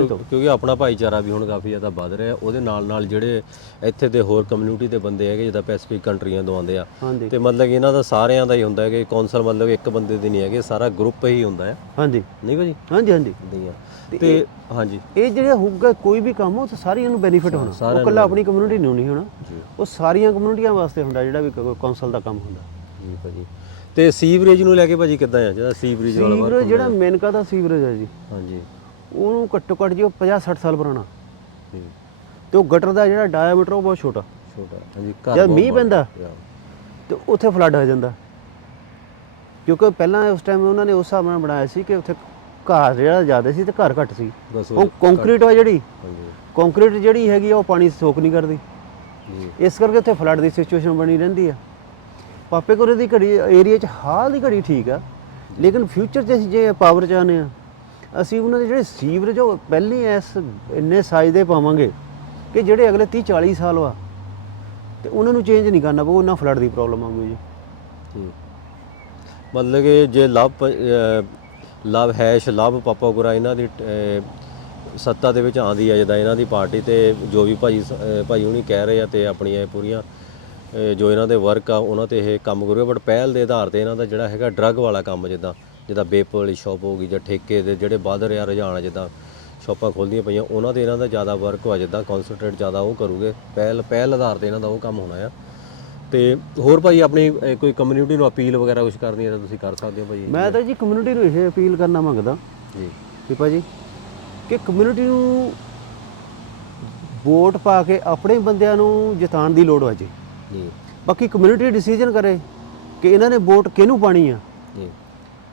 ਤੋਂ। ਕਿਉਂਕਿ ਆਪਣਾ ਭਾਈਚਾਰਾ ਵੀ ਹੁਣ ਕਾਫੀ ਜ਼ਿਆਦਾ ਵੱਧ ਰਿਹਾ। ਉਹਦੇ ਨਾਲ ਨਾਲ ਜਿਹੜੇ ਇੱਥੇ ਦੇ ਹੋਰ ਕਮਿਊਨਿਟੀ ਦੇ ਬੰਦੇ ਹੈਗੇ ਜਿੱਦਾਂ ਪੈਸੀਫਿਕ ਕੰਟਰੀਆਂ ਤੋਂ ਆਉਂਦੇ ਆ। ਹਾਂਜੀ। ਤੇ ਮਤਲਬ ਕਿ ਇਹਨਾਂ ਦਾ ਸਾਰਿਆਂ ਦਾ ਹੀ ਹੁੰਦਾ ਹੈ ਕਿ ਕੌਂਸਲ ਮਤਲਬ ਇੱਕ ਬੰਦੇ ਦੀ ਨਹੀਂ ਹੈਗੇ ਸਾਰਾ ਗਰੁੱਪ ਹੀ ਹੁੰਦਾ ਹੈ। ਹਾਂਜੀ। ਨਹੀਂ ਭਾਜੀ? ਹਾਂਜੀ ਹਾਂਜੀ। ਦੀਆਂ ਤੇ ਹਾਂਜੀ। ਇਹ ਜਿਹੜਾ ਹੋਊਗਾ ਕੋਈ ਵੀ ਕੰਮ ਉਹ ਸਾਰਿਆਂ ਨੂੰ ਬੈਨੀਫਿਟ ਹੋਣਾ। ਉਹ ਨੂੰ ਇਕੱਲਾ ਆਪਣੀ ਕਮਿਊਨਿਟੀ ਨੂੰ ਨਹੀਂ ਹੋਣਾ। ਜੀ। ਉਹ ਸਾਰੀਆਂ ਕਮਿਊਨਿਟੀਆਂ ਵਾਸਤੇ ਹੁੰਦਾ ਜਿਹੜਾ ਵੀ ਕੌਂਸਲ ਦਾ ਕੰਮ ਹੁੰਦਾ। ਜੀ ਭਾਜੀ। ਤੇ ਸੀਵਰੇਜ ਨੂੰ ਲੈ ਕੇ ਭਾਜੀ ਕਿੱਦਾਂ ਆ? ਜਿਹੜਾ ਸੀਵਰੇਜ ਵਾਲਾ work ਸੀਵਰੇਜ ਹੁੰਦਾ ਜਿਹੜਾ ਮੇਨਕਾ ਦਾ ਸੀਵਰੇਜ ਹੈ ਜੀ? ਹਾਂਜੀ। ਉਹਨੂੰ ਘੱਟੋ ਘੱਟ ਜੀ ਉਹ 50 60 ਸਾਲ ਪੁਰਾਣਾ। ਜੀ। ਤੇ ਉਹ ਗਟਰ ਦਾ ਜਿਹੜਾ ਡਾਇਆਮੀਟਰ ਉਹ ਬਹੁਤ ਛੋਟਾ। ਛੋਟਾ। ਹਾਂਜੀ ਘਰ ਜਦ ਬਹੁਤ ਮੀਂਹ। ਪੈਂਦਾ. ਤੇ ਉੱਥੇ ਫਲੱਡ ਹੋ ਜਾਂਦਾ। ਕਿਉਂਕਿ ਪਹਿਲਾਂ ਉਸ ਟਾਈਮ ਉਹਨਾਂ ਨੇ ਉਸ ਹਿਸਾਬ ਨਾਲ ਬਣਾਇਆ ਸੀ ਕਿ ਉੱਥੇ ਘਰ ਜਿਹੜਾ ਜ਼ਿਆਦਾ ਸੀ ਤੇ ਘਰ ਘੱਟ ਸੀ। ਬਸ ਉਹ ਕੰਕਰੀਟ ਆ ਜਿਹੜੀ। ਹਾਂਜੀ। ਕੰਕਰੀਟ ਜਿਹੜੀ ਹੈਗੀ ਆ ਉਹ ਪਾਣੀ ਸੋਕ ਨਹੀਂ ਕਰਦੀ। ਜੀ। ਇਸ ਕਰਕੇ ਉੱਥੇ ਫਲੱਡ ਦੀ ਸਿਚੁਏਸ਼ਨ ਬਣੀ ਰਹਿੰਦੀ ਆ। ਪਾਪੇ ਕੋਰੇ ਦੀ ਘੜੀ ਏਰੀਆ 'ਚ ਹਾਲ ਦੀ ਘੜੀ ਠੀਕ ਆ ਲੇਕਿਨ ਫਿਊਚਰ 'ਚ ਅਸੀਂ ਜੇ ਪਾਵਰ ਚਾਹਨੇ ਆ ਅਸੀਂ ਉਹਨਾਂ ਦੇ ਜਿਹੜੇ ਸੀਵਰੇਜ ਉਹ ਪਹਿਲੇ ਐਸ ਇੰਨੇ ਸਾਈਜ਼ ਦੇ ਪਾਵਾਂਗੇ ਕਿ ਜਿਹੜੇ ਅਗਲੇ 30 40 ਸਾਲ ਵਾ ਤੇ ਉਹਨਾਂ ਨੂੰ ਚੇਂਜ ਨਹੀਂ ਕਰਨਾ ਪਊ ਉਹਨਾਂ ਫਲੱਡ ਦੀ ਪ੍ਰੋਬਲਮ ਆਊਗੀ ਜੀ। ਜੀ ਮਤਲਬ ਕਿ ਜੇ ਲਵ ਪ- ਲਵ ਹੈਸ਼ ਲਵ ਪਾਪਾ ਗੁਰਾ ਇਹਨਾਂ ਦੀ ਸੱਤਾ ਦੇ ਵਿੱਚ ਆਂਦੀ ਹੈ ਜਿੱਦਾਂ ਇਹਨਾਂ ਦੀ ਪਾਰਟੀ ਤੇ ਜੋ ਵੀ ਭਾਜੀ ਸ- ਅਹ, ਭਾਜੀ ਹੁਣੀ ਕਹਿ ਰਹੇ ਆ ਤੇ ਆਪਣੀਆਂ ਇਹ ਪੂਰੀਆਂ ਜੋ ਇਹਨਾਂ ਦੇ ਵਰਕ ਆ ਉਹਨਾਂ ਤੇ ਇਹ ਕੰਮ ਕਰੂਗਾ ਬਟ ਪਹਿਲ ਦੇ ਆਧਾਰ ਤੇ ਇਹਨਾਂ ਦਾ ਜਿਹੜਾ ਹੈਗਾ ਡਰੱਗ ਵਾਲਾ ਕੰਮ ਜਿੱਦਾਂ ਜਿੱਦਾਂ ਬੇਪ ਵਾਲੀ ਸ਼ਾਪ ਹੋਗੀ ਜਾਂ ਠੇਕੇ ਦੇ ਜਿਹੜੇ ਵੱਧ ਰਿਹਾ ਰੁਝਾਨ ਜਿੱਦਾਂ ਸ਼ਾਪਾਂ ਖੋਲਦੀਆਂ ਪਈਆਂ ਉਹਨਾਂ ਤੇ ਇਹਨਾਂ ਦਾ ਜ਼ਿਆਦਾ ਵਰਕ ਹੋਆ ਜਿੱਦਾਂ ਕਨਸੈਂਟਰੇਟ ਜ਼ਿਆਦਾ ਉਹ ਕਰੂਗੇ। ਪਹਿਲ ਪਹਿਲ ਆਧਾਰ ਤੇ ਇਹਨਾਂ ਦਾ ਉਹ ਕੰਮ ਹੋਣਾ ਆ। ਤੇ ਹੋਰ ਭਾਈ ਆਪਣੀ ਕੋਈ ਕਮਿਊਨਿਟੀ ਨੂੰ ਅਪੀਲ ਵਗੈਰਾ ਕੁਝ ਕਰਨੀ ਹੈ ਤਾਂ ਤੁਸੀਂ ਕਰ ਸਕਦੇ ਹੋ ਭਾਈ। ਮੈਂ ਤਾਂ ਜੀ ਕਮਿਊਨਿਟੀ ਨੂੰ ਇਹ ਅਪੀਲ ਕਰਨਾ ਮੰਗਦਾ। ਜੀ। ਕਿ ਭਾਜੀ ਕਿ ਕਮਿਊਨਿਟੀ ਨੂੰ ਵੋਟ ਪਾ ਕੇ ਆਪਣੇ ਬੰਦਿਆਂ ਨੂੰ ਜਿਤਾਉਣ ਦੀ ਲੋੜ ਵਜੇ ਜੀ। ਬਾਕੀ ਕਮਿਊਨਿਟੀ ਡਿਸੀਜਨ ਕਰੇ ਕਿ ਇਹਨਾਂ ਨੇ ਵੋਟ ਕਿਹਨੂੰ ਪਾਣੀ ਆ। ਜੀ।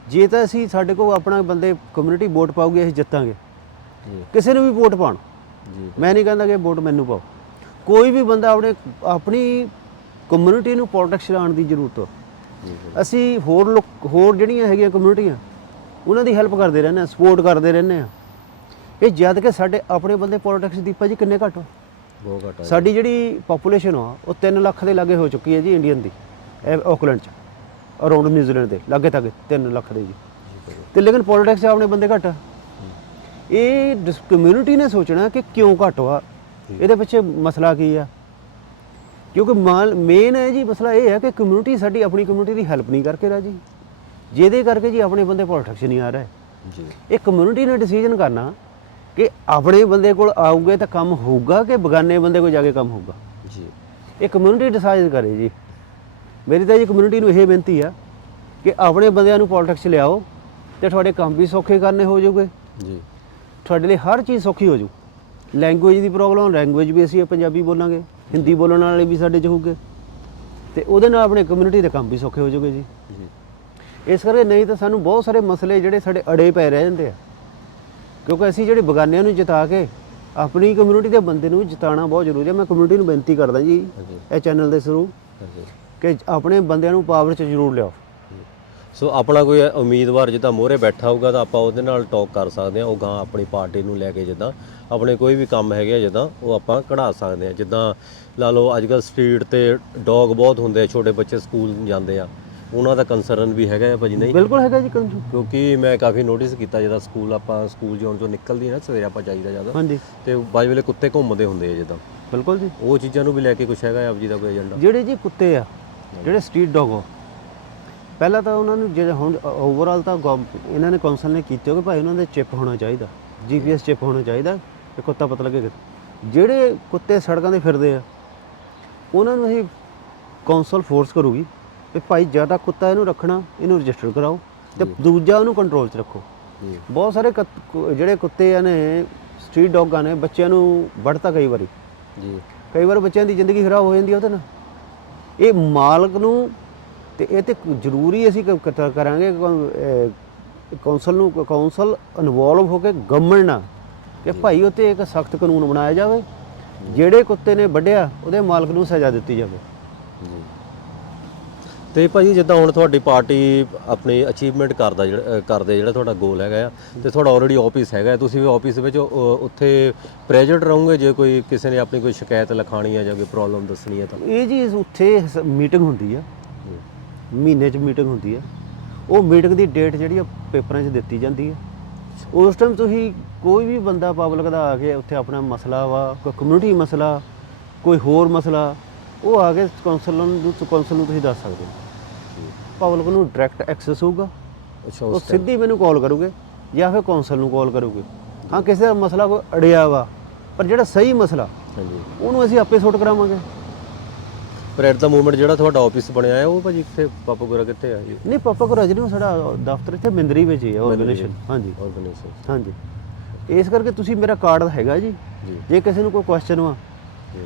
ਜੇ ਤਾਂ ਅਸੀਂ ਸਾਡੇ ਕੋਲ ਆਪਣਾ ਬੰਦੇ ਕਮਿਊਨਿਟੀ ਵੋਟ ਪਾਉਗੇ ਅਸੀਂ ਜਿੱਤਾਂਗੇ। ਜੀ। ਕਿਸੇ ਨੂੰ ਵੀ ਵੋਟ ਪਾਣ ਜੀ। ਮੈਂ ਨਹੀਂ ਕਹਿੰਦਾ ਕਿ ਵੋਟ ਮੈਨੂੰ ਪਾਓ। ਕੋਈ ਵੀ ਬੰਦਾ ਆਪਣੇ ਆਪਣੀ ਕਮਿਊਨਿਟੀ ਨੂੰ ਪੋਲਿਟਿਕਸ ਲਾਉਣ ਦੀ ਜ਼ਰੂਰਤ ਹੈ ਅਸੀਂ ਹੋਰ ਲੋਕ ਹੋਰ ਜਿਹੜੀਆਂ ਹੈਗੀਆਂ ਕਮਿਊਨਿਟੀਆਂ ਉਹਨਾਂ ਦੀ ਹੈਲਪ ਕਰਦੇ ਰਹਿੰਦੇ ਆ ਸਪੋਰਟ ਕਰਦੇ ਰਹਿੰਦੇ ਆ। ਇਹ ਜਦ ਕਿ ਸਾਡੇ ਆਪਣੇ ਬੰਦੇ ਪੋਲਿਟਿਕਸ ਦੀ ਭਾਜੀ ਕਿੰਨੇ ਘੱਟ ਆ? ਬਹੁਤ ਘੱਟ ਸਾਡੀ ਜਿਹੜੀ ਪੋਪੂਲੇਸ਼ਨ ਆ ਉਹ 3 ਲੱਖ ਦੇ ਲਾਗੇ ਹੋ ਚੁੱਕੀ ਹੈ ਜੀ ਇੰਡੀਅਨ ਦੀ ਆਕਲੈਂਡ ਚ ਅਰਾਊਂਡ ਨਿਊਜ਼ੀਲੈਂਡ ਦੇ ਲਾਗੇ ਤੱਕ 3 ਲੱਖ ਦੇ ਜੀ। ਤੇ ਲੇਕਿਨ ਪੋਲਿਟਿਕਸ 'ਚ ਆਪਣੇ ਬੰਦੇ ਘੱਟ ਇਹ ਕਮਿਊਨਿਟੀ ਨੇ ਸੋਚਣਾ ਕਿ ਕਿਉਂ ਘੱਟ ਆ ਇਹਦੇ ਪਿੱਛੇ ਮਸਲਾ ਕੀ ਆ? ਕਿਉਂਕਿ ਮੇਨ ਹੈ ਜੀ ਮਸਲਾ ਇਹ ਹੈ ਕਿ ਕਮਿਊਨਿਟੀ ਸਾਡੀ ਆਪਣੀ ਕਮਿਊਨਿਟੀ ਦੀ ਹੈਲਪ ਨਹੀਂ ਕਰਕੇ ਰਾਜੀ ਜਿਹਦੇ ਕਰਕੇ ਜੀ ਆਪਣੇ ਬੰਦੇ ਪੋਲਿਟਿਕਸ ਨਹੀਂ ਆ ਰਹੇ। ਜੀ। ਇਹ ਕਮਿਊਨਿਟੀ ਨੇ ਡਿਸੀਜਨ ਕਰਨਾ ਕਿ ਆਪਣੇ ਬੰਦੇ ਕੋਲ ਆਊਗੇ ਤਾਂ ਕੰਮ ਹੋਊਗਾ ਕਿ ਬਗਾਨੇ ਬੰਦੇ ਕੋਲ ਜਾ ਕੇ ਕੰਮ ਹੋਊਗਾ? ਜੀ। ਇਹ ਕਮਿਊਨਿਟੀ ਡਿਸਾਈਡ ਕਰੇ ਜੀ। ਮੇਰੀ ਤਾਂ ਜੀ ਕਮਿਊਨਿਟੀ ਨੂੰ ਇਹ ਬੇਨਤੀ ਆ ਕਿ ਆਪਣੇ ਬੰਦਿਆਂ ਨੂੰ ਪੋਲਿਟਿਕਸ ਲਿਆਓ ਤੇ ਤੁਹਾਡੇ ਕੰਮ ਵੀ ਸੌਖੇ ਕਰਨੇ ਹੋ ਜਾਊਗੇ। ਜੀ। ਤੁਹਾਡੇ ਲਈ ਹਰ ਚੀਜ਼ ਸੌਖੀ ਹੋ ਜੂ ਲੈਂਗੁਏਜ ਦੀ ਪ੍ਰੋਬਲਮ ਲੈਂਗੁਏਜ ਵੀ ਅਸੀਂ ਪੰਜਾਬੀ ਬੋਲਾਂਗੇ ਹਿੰਦੀ ਬੋਲਣ ਵਾਲੇ ਵੀ ਸਾਡੇ ਚ ਹੋਊਗੇ। ਤੇ ਉਹਦੇ ਨਾਲ ਆਪਣੇ ਕਮਿਊਨਿਟੀ ਦੇ ਕੰਮ ਵੀ ਸੌਖੇ ਹੋ ਜਾਊਗੇ ਜੀ। ਜੀ। ਇਸ ਕਰਕੇ ਨਹੀਂ ਤਾਂ ਸਾਨੂੰ ਬਹੁਤ ਸਾਰੇ ਮਸਲੇ ਜਿਹੜੇ ਸਾਡੇ ਅੜੇ ਪੈ ਰਹਿ ਜਾਂਦੇ ਆ। ਕਿਉਂਕਿ ਅਸੀਂ ਜਿਹੜੇ ਬਗਾਨਿਆਂ ਨੂੰ ਜਿਤਾ ਕੇ ਆਪਣੀ ਕਮਿਊਨਿਟੀ ਦੇ ਬੰਦੇ ਨੂੰ ਜਿਤਾਉਣਾ ਬਹੁਤ ਜ਼ਰੂਰੀ ਹੈ। ਮੈਂ ਕਮਿਊਨਿਟੀ ਨੂੰ ਬੇਨਤੀ ਕਰਦਾ ਜੀ ਇਹ ਚੈਨਲ ਦੇ ਥਰੂ ਕਿ ਆਪਣੇ ਬੰਦਿਆਂ ਨੂੰ ਪਾਵਰ 'ਚ ਜ਼ਰੂਰ ਲਿਆਓ। ਸੋ ਆਪਣਾ ਕੋਈ ਉਮੀਦਵਾਰ ਜਿੱਦਾਂ ਮੋਹਰੇ ਬੈਠਾ ਹੋਊਗਾ ਤਾਂ ਆਪਾਂ ਉਹਦੇ ਨਾਲ ਟਾਕ ਕਰ ਸਕਦੇ ਹਾਂ ਉਹ ਗਾਂ ਆਪਣੀ ਪਾਰਟੀ ਨੂੰ ਲੈ ਕੇ ਜਿੱਦਾਂ ਆਪਣੇ ਕੋਈ ਵੀ ਕੰਮ ਹੈਗੇ ਆ ਜਿੱਦਾਂ ਉਹ ਆਪਾਂ ਕਢਾ ਸਕਦੇ ਹਾਂ। ਜਿੱਦਾਂ ਲਾ ਲਓ ਅੱਜ ਕੱਲ੍ਹ ਸਟਰੀਟ ਤੇ ਡੌਗ ਬਹੁਤ ਹੁੰਦੇ ਆ ਛੋਟੇ ਬੱਚੇ ਸਕੂਲ ਜਾਂਦੇ ਆ। ਉਹਨਾਂ ਦਾ ਕੰਸਰਨ ਵੀ ਹੈਗਾ ਆ ਭਾਜੀ ਨਹੀਂ? ਬਿਲਕੁਲ ਹੈਗਾ ਜੀ ਕੰਜੂ ਕਿਉਂਕਿ ਮੈਂ ਕਾਫੀ ਨੋਟਿਸ ਕੀਤਾ ਜਦੋਂ ਸਕੂਲ ਆਪਾਂ ਸਕੂਲ ਜ਼ੋਨ ਚੋਂ ਨਿਕਲਦੀ ਨਾ ਸਵੇਰੇ ਆਪਾਂ ਜਾਈਦਾ ਜ਼ਿਆਦਾ। ਹਾਂਜੀ। ਤੇ ਬਾਜ ਵੇਲੇ ਕੁੱਤੇ ਘੁੰਮਦੇ ਹੁੰਦੇ ਆ ਜਿੱਦਾਂ। ਬਿਲਕੁਲ ਜੀ। ਉਹ ਚੀਜ਼ਾਂ ਨੂੰ ਵੀ ਲੈ ਕੇ ਕੁਝ ਹੈਗਾ ਆਪ ਜੀ ਦਾ ਕੋਈ ਏਜੰਡਾ ਜਿਹੜੇ ਜੀ ਕੁੱਤੇ ਆ ਜਿਹੜੇ ਸਟਰੀਟ ਡੌਗ ਆ ਪਹਿਲਾਂ ਤਾਂ ਉਹਨਾਂ ਨੂੰ ਜਿਹੜੇ ਹੁਣ ਓਵਰਆਲ ਤਾਂ ਇਹਨਾਂ ਨੇ ਕੌਂਸਲ ਨੇ ਕੀਤੇ ਹੋ ਕਿ ਭਾਈ ਉਹਨਾਂ ਦੇ ਚਿਪ ਹੋਣਾ ਚਾਹੀਦਾ ਜੀਪੀਐਸ ਚਿਪ ਹੋਣਾ ਚਾਹੀਦਾ ਕਿ ਕੁੱਤਾ ਪਤਾ ਲੱਗੇ ਜਿਹੜੇ ਕੁੱਤੇ ਸੜਕਾਂ ਤੇ ਫਿਰਦੇ ਆ ਉਹਨਾਂ ਨੂੰ ਅਸੀਂ ਕੌਂਸਲ ਫੋਰਸ ਕਰੂਗੀ ਵੀ ਭਾਈ ਜ਼ਿਆਦਾ ਕੁੱਤਾ ਇਹਨੂੰ ਰੱਖਣਾ ਇਹਨੂੰ ਰਜਿਸਟਰ ਕਰਾਓ ਤੇ ਦੂਜਾ ਉਹਨੂੰ ਕੰਟਰੋਲ 'ਚ ਰੱਖੋ। ਬਹੁਤ ਸਾਰੇ ਜਿਹੜੇ ਕੁੱਤੇ ਆ ਨੇ ਸਟਰੀਟ ਡੌਗਾਂ ਨੇ ਬੱਚਿਆਂ ਨੂੰ ਵੱਢਤਾ ਕਈ ਵਾਰੀ। ਜੀ। ਕਈ ਵਾਰ ਬੱਚਿਆਂ ਦੀ ਜ਼ਿੰਦਗੀ ਖਰਾਬ ਹੋ ਜਾਂਦੀ ਆ ਉਹਦੇ ਨਾਲ। ਇਹ ਮਾਲਕ ਨੂੰ ਤੇ ਇਹ ਤੇ ਜ਼ਰੂਰੀ ਅਸੀਂ ਕਰਾਂਗੇ ਕੌਂਸਲ ਨੂੰ ਕੌਂਸਲ ਇਨਵੋਲਵ ਹੋ ਕੇ ਗਵਰਨਮੈਂਟ ਨਾਲ ਕਿ ਭਾਈ ਉੱਤੇ ਇੱਕ ਸਖਤ ਕਾਨੂੰਨ ਬਣਾਇਆ ਜਾਵੇ। ਜਿਹੜੇ ਕੁੱਤੇ ਨੇ ਵੱਢਿਆ ਉਹਦੇ ਮਾਲਕ ਨੂੰ ਸਜ਼ਾ ਦਿੱਤੀ ਜਾਵੇ। ਤੇ ਭਾਜੀ ਜਿੱਦਾਂ ਹੁਣ ਤੁਹਾਡੀ ਪਾਰਟੀ ਆਪਣੀ ਅਚੀਵਮੈਂਟ ਕਰਦਾ ਜਿਹੜਾ ਕਰਦੇ ਜਿਹੜਾ ਤੁਹਾਡਾ ਗੋਲ ਹੈਗਾ ਆ, ਤੇ ਤੁਹਾਡਾ ਆਲਰੇਡੀ ਆਫਿਸ ਹੈਗਾ ਤੁਸੀਂ ਵੀ ਆਫਿਸ ਵਿੱਚ ਉੱਥੇ ਪ੍ਰੈਜ਼ੈਂਟ ਰਹੋਗੇ ਜੇ ਕੋਈ ਕਿਸੇ ਨੇ ਆਪਣੀ ਕੋਈ ਸ਼ਿਕਾਇਤ ਲਿਖਾਣੀ ਹੈ ਜਾਂ ਕੋਈ ਪ੍ਰੋਬਲਮ ਦੱਸਣੀ ਹੈ ਤਾਂ? ਇਹ ਜੀ ਉੱਥੇ ਮੀਟਿੰਗ ਹੁੰਦੀ ਆ। ਮਹੀਨੇ 'ਚ ਮੀਟਿੰਗ ਹੁੰਦੀ ਆ। ਉਹ ਮੀਟਿੰਗ ਦੀ ਡੇਟ ਜਿਹੜੀ ਆ, ਪੇਪਰਾਂ 'ਚ ਦਿੱਤੀ ਜਾਂਦੀ ਹੈ ਉਸ ਟਾਈਮ ਤੁਸੀਂ ਕੋਈ ਵੀ ਬੰਦਾ ਪਬਲਿਕ ਦਾ ਆ ਕੇ ਉੱਥੇ ਆਪਣਾ ਮਸਲਾ ਵਾ, ਕੋਈ ਕਮਿਊਨਿਟੀ ਮਸਲਾ, ਕੋਈ ਹੋਰ ਮਸਲਾ, ਉਹ ਆ ਕੇ ਕੌਂਸਲ ਨੂੰ ਕੌਂਸਲ ਨੂੰ ਤੁਸੀਂ ਦੱਸ ਸਕਦੇ ਹੋ। ਪਬਲਿਕ ਨੂੰ ਡਾਇਰੈਕਟ ਐਕਸੈਸ ਹੋਊਗਾ। ਅੱਛਾ ਉਹ ਉਸ ਸਿੱਧੀ ਮੈਨੂੰ ਕਾਲ ਕਰੂਗੇ ਜਾਂ ਫਿਰ ਕੌਂਸਲ ਨੂੰ ਕਾਲ ਕਰੂਗੇ। ਹਾਂ ਕਿਸੇ ਦਾ ਮਸਲਾ ਕੋਈ ਅੜਿਆ ਵਾ ਪਰ ਜਿਹੜਾ ਸਹੀ ਮਸਲਾ ਹਾਂਜੀ। ਉਹਨੂੰ ਅਸੀਂ ਆਪੇ ਸੋਟ ਕਰਾਵਾਂਗੇ। ਪਰ ਐਟ ਦਾ ਮੂਵਮੈਂਟ ਜਿਹੜਾ ਤੁਹਾਡਾ ਆਫਿਸ ਬਣਿਆ ਹੈ ਉਹ ਭਾਜੀ ਕਿੱਥੇ ਪਾਪਾਗੁਰਾ ਕਿੱਥੇ ਆ? ਜੀ ਨਹੀਂ ਪਾਪਾ ਕੋ ਰਜਨੀ ਸਾਡਾ ਦਫ਼ਤਰ ਇੱਥੇ ਮਿੰਦਰੀ ਵਿੱਚ ਹੀ ਹੈ ਆਰਗੇਨਾਈਜੇਸ਼ਨ ਹਾਂਜੀ। ਆਰਗੇਨਾਈਜੇਸ਼ਨ ਹਾਂਜੀ। ਇਸ ਕਰਕੇ ਤੁਸੀਂ ਮੇਰਾ ਕਾਰਡ ਹੈਗਾ ਜੀ। ਜੀ। ਜੇ ਕਿਸੇ ਨੂੰ ਕੋਈ ਕੁਐਸਚਨ ਵਾ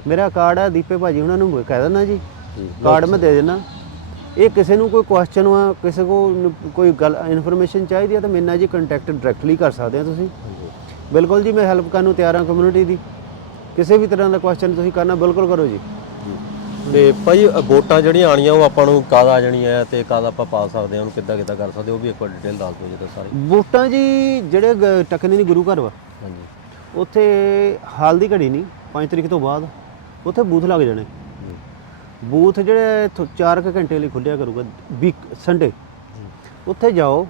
ਮੇਰਾ ਕਾਰਡ ਆ ਦੀਪੇ ਭਾਜੀ ਉਹਨਾਂ ਨੂੰ ਕਹਿ ਦੇਣਾ ਜੀ। ਜੀ। ਕਾਰਡ ਮੈਂ ਦੇ ਦੇਣਾ ਇਹ ਕਿਸੇ ਨੂੰ ਕੋਈ ਕੁਐਸਚਨ ਵਾ ਕਿਸੇ ਕੋ ਕੋਈ ਗੱਲ ਇਨਫੋਰਮੇਸ਼ਨ ਚਾਹੀਦੀ ਹੈ ਤਾਂ ਮੇਰੇ ਨਾਲ ਜੀ ਕੰਟੈਕਟ ਡਾਇਰੈਕਟਲੀ ਕਰ ਸਕਦੇ ਆ ਤੁਸੀਂ। ਬਿਲਕੁਲ ਜੀ ਮੈਂ ਹੈਲਪ ਕਰਨ ਨੂੰ ਤਿਆਰ ਹਾਂ ਕਮਿਊਨਿਟੀ ਦੀ। ਕਿਸੇ ਵੀ ਤਰ੍ਹਾਂ ਦਾ ਕੁਐਸਚਨ ਤੁਸੀਂ ਕਰਨਾ ਬਿਲਕੁਲ ਕਰੋ ਜੀ। ਤੇ ਭਾਈ ਵੋਟਾਂ ਜਿਹੜੀਆਂ ਆਣੀਆਂ ਉਹ ਆਪਾਂ ਨੂੰ ਕਾਹਦਾ ਆ ਜਾਣੀਆਂ ਤੇ ਕਾਹਦਾ ਆਪਾਂ ਪਾ ਸਕਦੇ ਹਾਂ ਉਹਨੂੰ ਕਿੱਦਾਂ ਕਿੱਦਾਂ ਕਰ ਸਕਦੇ ਹਾਂ, ਉਹ ਵੀ ਇੱਕ ਵਾਰ ਡਿਟੇਲ ਦੱਸ ਦਿਓ ਜੀ ਸਾਰੀ। ਵੋਟਾਂ ਜੀ ਜਿਹੜੇ ਗ- ਟਕਨੇ ਦੀ ਗੁਰੂ ਘਰ ਵਾ। ਹਾਂਜੀ। ਉੱਥੇ ਹਾਲ ਦੀ ਘੜੀ ਨਹੀਂ 5 ਤਰੀਕ ਤੋਂ ਬਾਅਦ। ਉੱਥੇ ਬੂਥ ਲੱਗ ਜਾਣੇ। ਬੂਥ ਜਿਹੜੇ 4 ਘੰਟੇ ਲਈ ਖੁੱਲਿਆ ਕਰੂਗਾ ਵੀਕ ਸੰਡੇ ਉੱਥੇ ਜਾਓ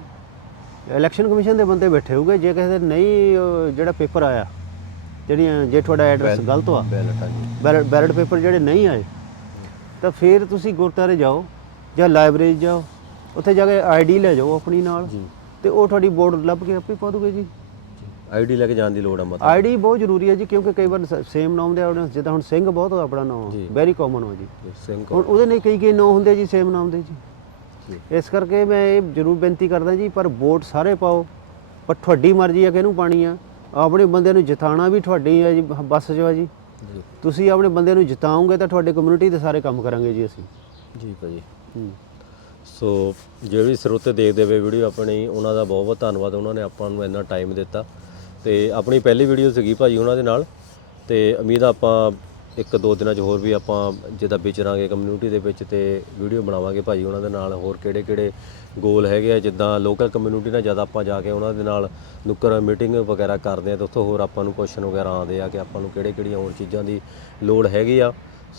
ਇਲੈਕਸ਼ਨ ਕਮਿਸ਼ਨ ਦੇ ਬੰਦੇ ਬੈਠੇ ਹੋਗੇ ਜੇ ਕਿਸੇ ਦੇ ਨਹੀਂ ਜਿਹੜਾ ਪੇਪਰ ਆਇਆ ਜਿਹੜੀਆਂ ਜੇ ਤੁਹਾਡਾ ਐਡਰੈਸ ਗਲਤ ਆ ਬੈਲਟ ਆ ਜੀ ਬੈਲਟ ਪੇਪਰ ਜਿਹੜੇ ਨਹੀਂ ਆਏ ਤਾਂ ਫਿਰ ਤੁਸੀਂ ਗੁਰਦੁਆਰੇ ਜਾਓ ਜਾਂ ਲਾਇਬ੍ਰੇਰੀ ਜਾਓ ਉੱਥੇ ਜਾ ਕੇ ਆਈਡੀ ਲੈ ਜਾਓ ਆਪਣੀ ਨਾਲ ਤੇ ਉਹ ਤੁਹਾਡੀ ਬੋਰਡ ਲੱਭ ਕੇ ਆਪੇ ਪਾ ਦੋਗੇ ਜੀ। ਆਈਡੀ ਲੈ ਕੇ ਜਾਣ ਦੀ ਲੋੜ ਆ ਮਤਲਬ। ਆਈਡੀ ਬਹੁਤ ਜ਼ਰੂਰੀ ਹੈ ਜੀ ਕਿਉਂਕਿ ਕਈ ਵਾਰ ਸੇਮ ਨਾਮ ਦੇ ਆਡੀਅנס ਜਿੱਦਾਂ ਹੁਣ ਸਿੰਘ ਬਹੁਤ ਆਪਣਾ ਨਾਮ ਜੀ। ਵੈਰੀ ਕਾਮਨ ਹੋ ਜੀ। ਸਿੰਘ ਹੁਣ ਉਹਦੇ ਨਹੀਂ ਕਈ ਕਈ ਨਾਮ ਹੁੰਦੇ ਜੀ ਸੇਮ ਨਾਮ ਦੇ ਜੀ। ਜੀ। ਇਸ ਕਰਕੇ ਮੈਂ ਇਹ ਜ਼ਰੂਰ ਬੇਨਤੀ ਕਰਦਾ ਜੀ ਪਰ ਵੋਟ ਸਾਰੇ ਪਾਓ ਪਰ ਤੁਹਾਡੀ ਮਰਜ਼ੀ ਹੈ ਕਿ ਇਹਨੂੰ ਪਾਣੀ ਆ। ਆਪਣੇ ਬੰਦਿਆਂ ਨੂੰ ਜਿਤਾਣਾ ਵੀ ਤੁਹਾਡੀ ਹੈ ਜੀ ਬਸ ਜੋ ਆ ਜੀ। ਜੀ। ਤੁਸੀਂ ਆਪਣੇ ਬੰਦਿਆਂ ਨੂੰ ਜਿਤਾਓਗੇ ਤਾਂ ਤੁਹਾਡੇ ਕਮਿਊਨਿਟੀ ਦੇ ਸਾਰੇ ਕੰਮ ਕਰਾਂਗੇ ਜੀ ਅਸੀਂ। ਜੀ ਭਾਜੀ। ਹੂੰ। ਸੋ ਜਿਹੜੇ ਸਰੋਤੇ ਦੇਖਦੇ ਵੇ ਵੀਡੀਓ ਆਪਣੀ ਉਹਨਾਂ ਦਾ ਬਹੁਤ ਬਹੁਤ ਧੰਨਵਾਦ ਉਹਨਾਂ ਨੇ ਆਪਾਂ ਨੂੰ ਇੰਨਾ ਟਾਈਮ ਦਿੱਤਾ। ਤੇ ਆਪਣੀ ਪਹਿਲੀ ਵੀਡੀਓ ਸੀਗੀ ਭਾਜੀ ਉਹਨਾਂ ਦੇ ਨਾਲ। ਤੇ ਉਮੀਦ ਆ ਆਪਾਂ ਇੱਕ ਦੋ ਦਿਨਾਂ 'ਚ ਹੋਰ ਵੀ ਆਪਾਂ ਜਿੱਦਾਂ ਵਿਚਰਾਂਗੇ ਕਮਿਊਨਿਟੀ ਦੇ ਵਿੱਚ ਤੇ ਵੀਡੀਓ ਬਣਾਵਾਂਗੇ ਭਾਜੀ ਉਹਨਾਂ ਦੇ ਨਾਲ। ਹੋਰ ਕਿਹੜੇ ਕਿਹੜੇ ਗੋਲ ਹੈਗੇ ਆ? ਜਿੱਦਾਂ ਲੋਕਲ ਕਮਿਊਨਿਟੀ ਨਾਲ ਜ਼ਿਆਦਾ ਆਪਾਂ ਜਾ ਕੇ ਉਹਨਾਂ ਦੇ ਨਾਲ ਨੁੱਕਰ ਮੀਟਿੰਗ ਵਗੈਰਾ ਕਰਦੇ ਆ ਤੇ ਉੱਥੋਂ ਹੋਰ ਆਪਾਂ ਨੂੰ ਕੁਐਸਚਨ ਵਗੈਰਾ ਆਉਂਦੇ ਆ ਕਿ ਆਪਾਂ ਨੂੰ ਕਿਹੜੇ ਕਿਹੜੀਆਂ ਹੋਰ ਚੀਜ਼ਾਂ ਦੀ ਲੋੜ ਹੈਗੀ ਆ।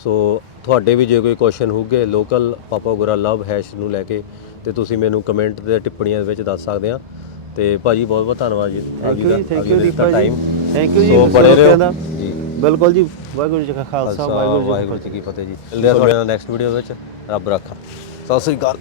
ਸੋ ਤੁਹਾਡੇ ਵੀ ਜੇ ਕੋਈ ਕੁਐਸਚਨ ਹੋਊਗੇ ਲੋਕਲ ਪਾਪਾ ਗੁਰਾ ਲਵ ਹੈਸ਼ ਨੂੰ ਲੈ ਕੇ ਤੇ ਤੁਸੀਂ ਮੈਨੂੰ ਕਮੈਂਟ ਤੇ ਟਿੱਪਣੀਆਂ ਦੇ ਵਿੱਚ ਦੱਸ ਸਕਦੇ ਆ। ਤੇ ਭਾਜੀ ਬਹੁਤ ਬਹੁਤ ਧੰਨਵਾਦ ਜੀ। ਥੈਂਕ ਯੂ ਜੀ thank you Deepa ji. Thank you ਜੀ ਸੋ ਸਰੋਤਿਆਂ ਰਹੋ। ਜੀ। ਬਿਲਕੁਲ ਜੀ ਵਾਹਿਗੁਰੂ ਜੀ ਕਾ ਖਾਲਸਾ ਵਾਹਿਗੁਰੂ ਜੀ ਕੀ ਫਤਿਹ। ਜੀ। ਮਿਲਦੇ ਆ ਤੁਹਾਡੇ ਨਾਲ ਨੈਕਸਟ ਵੀਡੀਓ ਵਿੱਚ। ਰੱਬ ਰੱਖਾ। ਸਤਿ ਸ੍ਰੀ ਅਕਾਲ।